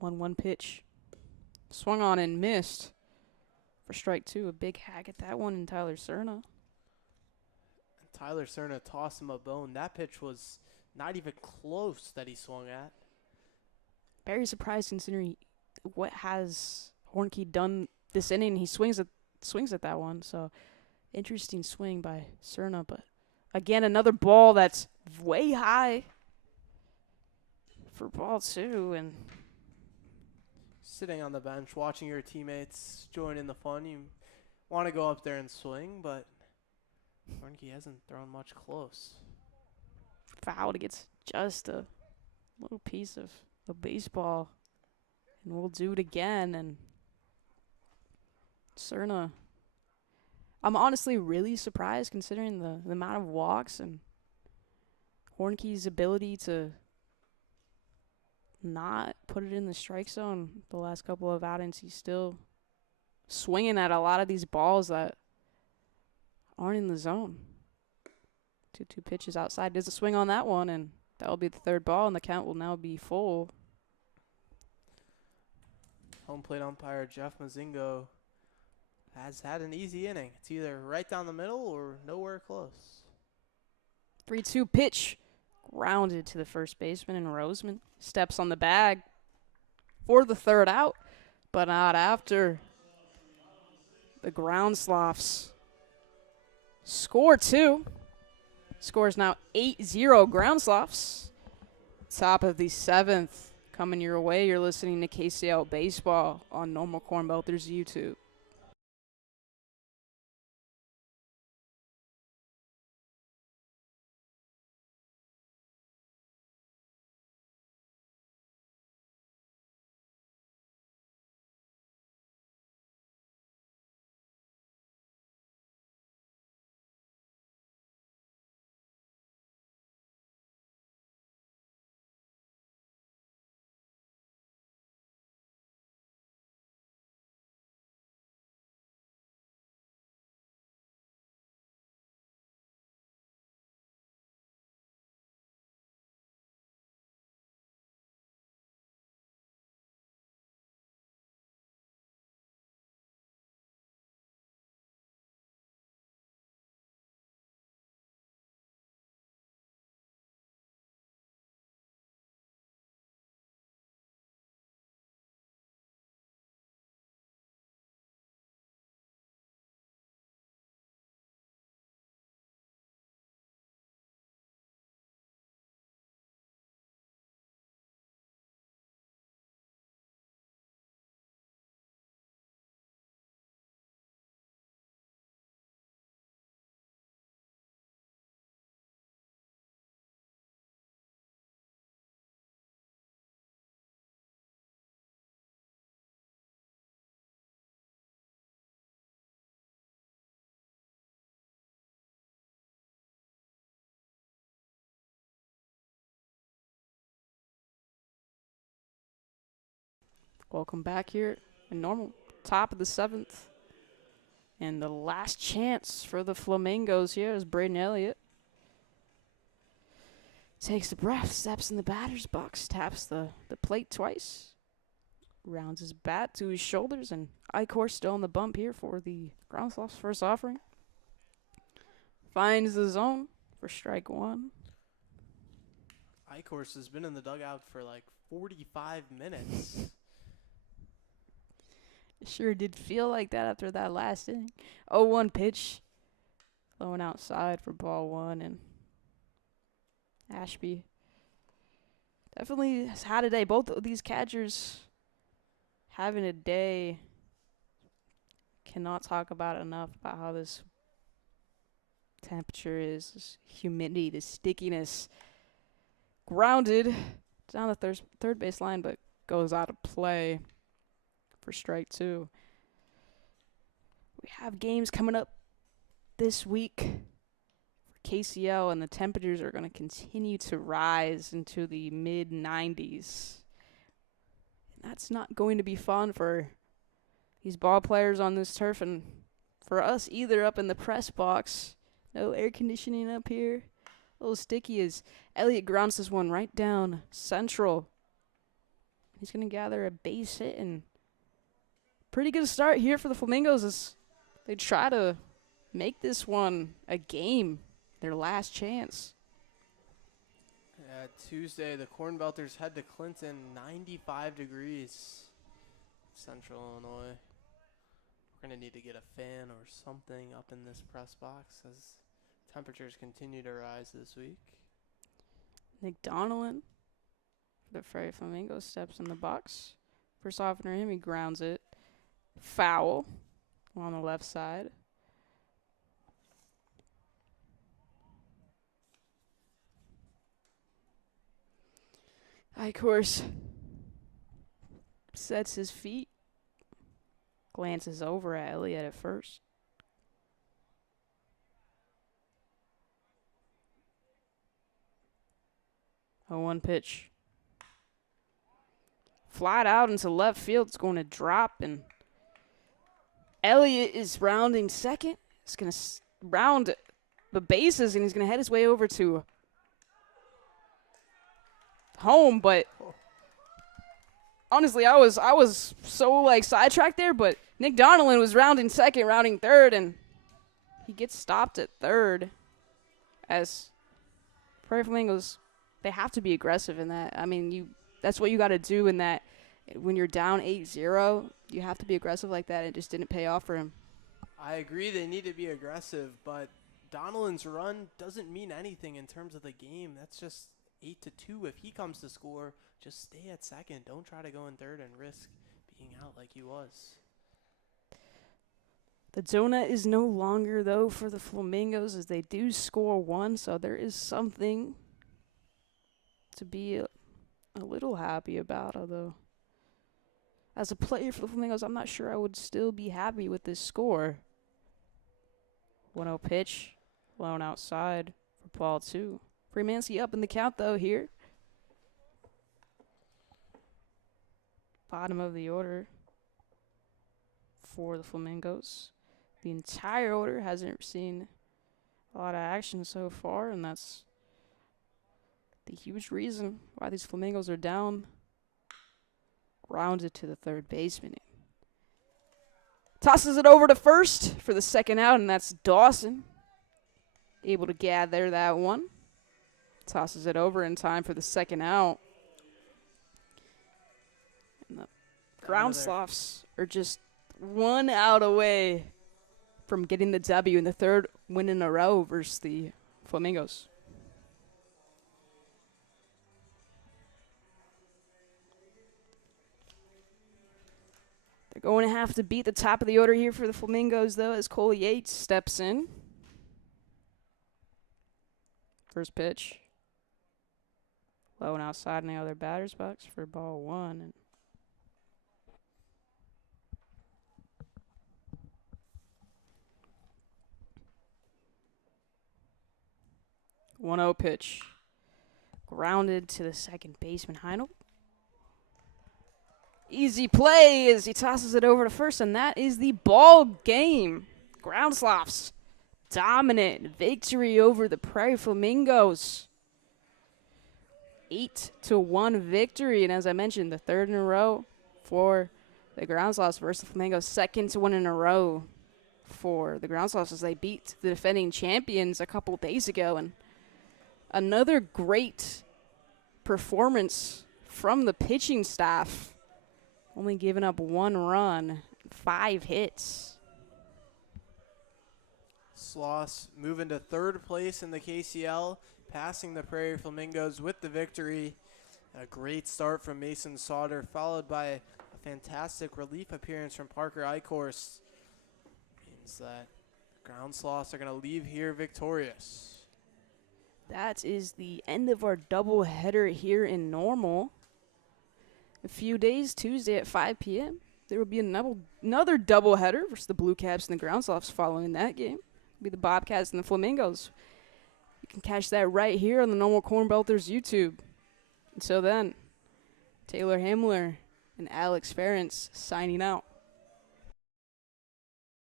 1-1 pitch. Swung on and missed for strike two. A big hack at that one in Tyler Cerna. Tyler Cerna tossed him a bone. That pitch was not even close that he swung at. Very surprised considering what has Hornke done this inning. He swings at that one. So interesting swing by Cerna. But again, another ball that's way high for ball two. And sitting on the bench, watching your teammates join in the fun. You want to go up there and swing, but Hornke hasn't thrown much close. Fouled. Gets just a little piece of the baseball. And we'll do it again. And Cerna, I'm honestly really surprised considering the amount of walks and Hornke's ability to not put it in the strike zone the last couple of outings. He's still swinging at a lot of these balls that aren't in the zone. 2-2 pitches outside. Does a swing on that one, and that'll be the third ball, and the count will now be full. Home plate umpire Jeff Mazingo has had an easy inning. It's either right down the middle or nowhere close. 3-2 pitch. Grounded to the first baseman, and Roseman steps on the bag for the third out, but not after. The Ground Sloths score 2. Score is now 8-0 Ground Sloths. Top of the 7th. Coming your way, you're listening to KCL Baseball on Normal Corn Belters YouTube. Welcome back here in Normal. Top of the 7th. And the last chance for the Flamingos here is Braden Elliott. Takes a breath, steps in the batter's box, taps the plate twice. Rounds his bat to his shoulders, and Icor still on the bump here for the Ground Sloths' first offering. Finds the zone for strike 1. Icorst has been in the dugout for like 45 minutes. It sure did feel like that after that last inning. 0-1 pitch. Throwing outside for ball 1, and Ashby definitely has had a day. Both of these catchers having a day. Cannot talk about enough about how this temperature is, this humidity, this stickiness. Grounded down the third base line, but goes out of play for strike 2. We have games coming up this week for KCL, and the temperatures are going to continue to rise into the mid-90s. And that's not going to be fun for these ball players on this turf, and for us either up in the press box. No air conditioning up here. A little sticky as Elliott grounds this one right down central. He's going to gather a base hit, and pretty good start here for the Flamingos as they try to make this one a game, their last chance. Tuesday, the Corn Belters head to Clinton, 95 degrees, Central Illinois. We're going to need to get a fan or something up in this press box as temperatures continue to rise this week. Nick Donnellan for the Praire Flamingo steps in the box. First off for him, he grounds it. Foul on the left side. Of course, sets his feet. Glances over at Elliott at first. A 1 pitch. Flied out into left field. It's going to drop, and Elliott is rounding second. He's going to round the bases, and he's going to head his way over to home. But honestly, I was so like sidetracked there. But Nick Donnellan was rounding second, rounding third, and he gets stopped at third. As Praire Flamingos, they have to be aggressive in that. I mean, that's what you got to do in that. When you're down 8-0, you have to be aggressive like that. It just didn't pay off for him. I agree they need to be aggressive, but Donnellan's run doesn't mean anything in terms of the game. That's just 8-2. If he comes to score, just stay at second. Don't try to go in third and risk being out like he was. The donut is no longer, though, for the Flamingos as they do score one, so there is something to be a little happy about, although as a player for the Flamingos, I'm not sure I would still be happy with this score. 1-0 pitch, blown outside for ball 2. Freemanski up in the count, though, here. Bottom of the order for the Flamingos. The entire order hasn't seen a lot of action so far, and that's the huge reason why these Flamingos are down. Rounds it to the third baseman. Tosses it over to first for the second out, and that's Dawson. Able to gather that one. Tosses it over in time for the second out. And the Ground Sloths are just 1 out away from getting the W in the third win in a row versus the Flamingos. They're going to have to beat the top of the order here for the Flamingos, though, as Cole Yates steps in. First pitch. Low and outside in the other batter's box for ball 1. And 1-0 pitch. Grounded to the second baseman, Heinold. Easy play as he tosses it over to first, and that is the ball game. Ground Sloths dominant victory over the Praire Flamingos. 8-1 victory, and as I mentioned, the third in a row for the Ground Sloths versus the Flamingos. Second one in a row for the Ground Sloths as they beat the defending champions a couple days ago. And another great performance from the pitching staff. Only giving up 1 run, 5 hits. Sloths moving to third place in the KCL, passing the Praire Flamingos with the victory. A great start from Mason Sauter, followed by a fantastic relief appearance from Parker Eichhorst. Means that Ground Sloths are going to leave here victorious. That is the end of our doubleheader here in Normal. A few days, Tuesday at 5 p.m., there will be another doubleheader versus the Blue Caps and the Ground Sloths following that game. It'll be the Bobcats and the Flamingos. You can catch that right here on the Normal Corn Belters YouTube. Until then, Taylor Hamler and Alex Ferencz signing out.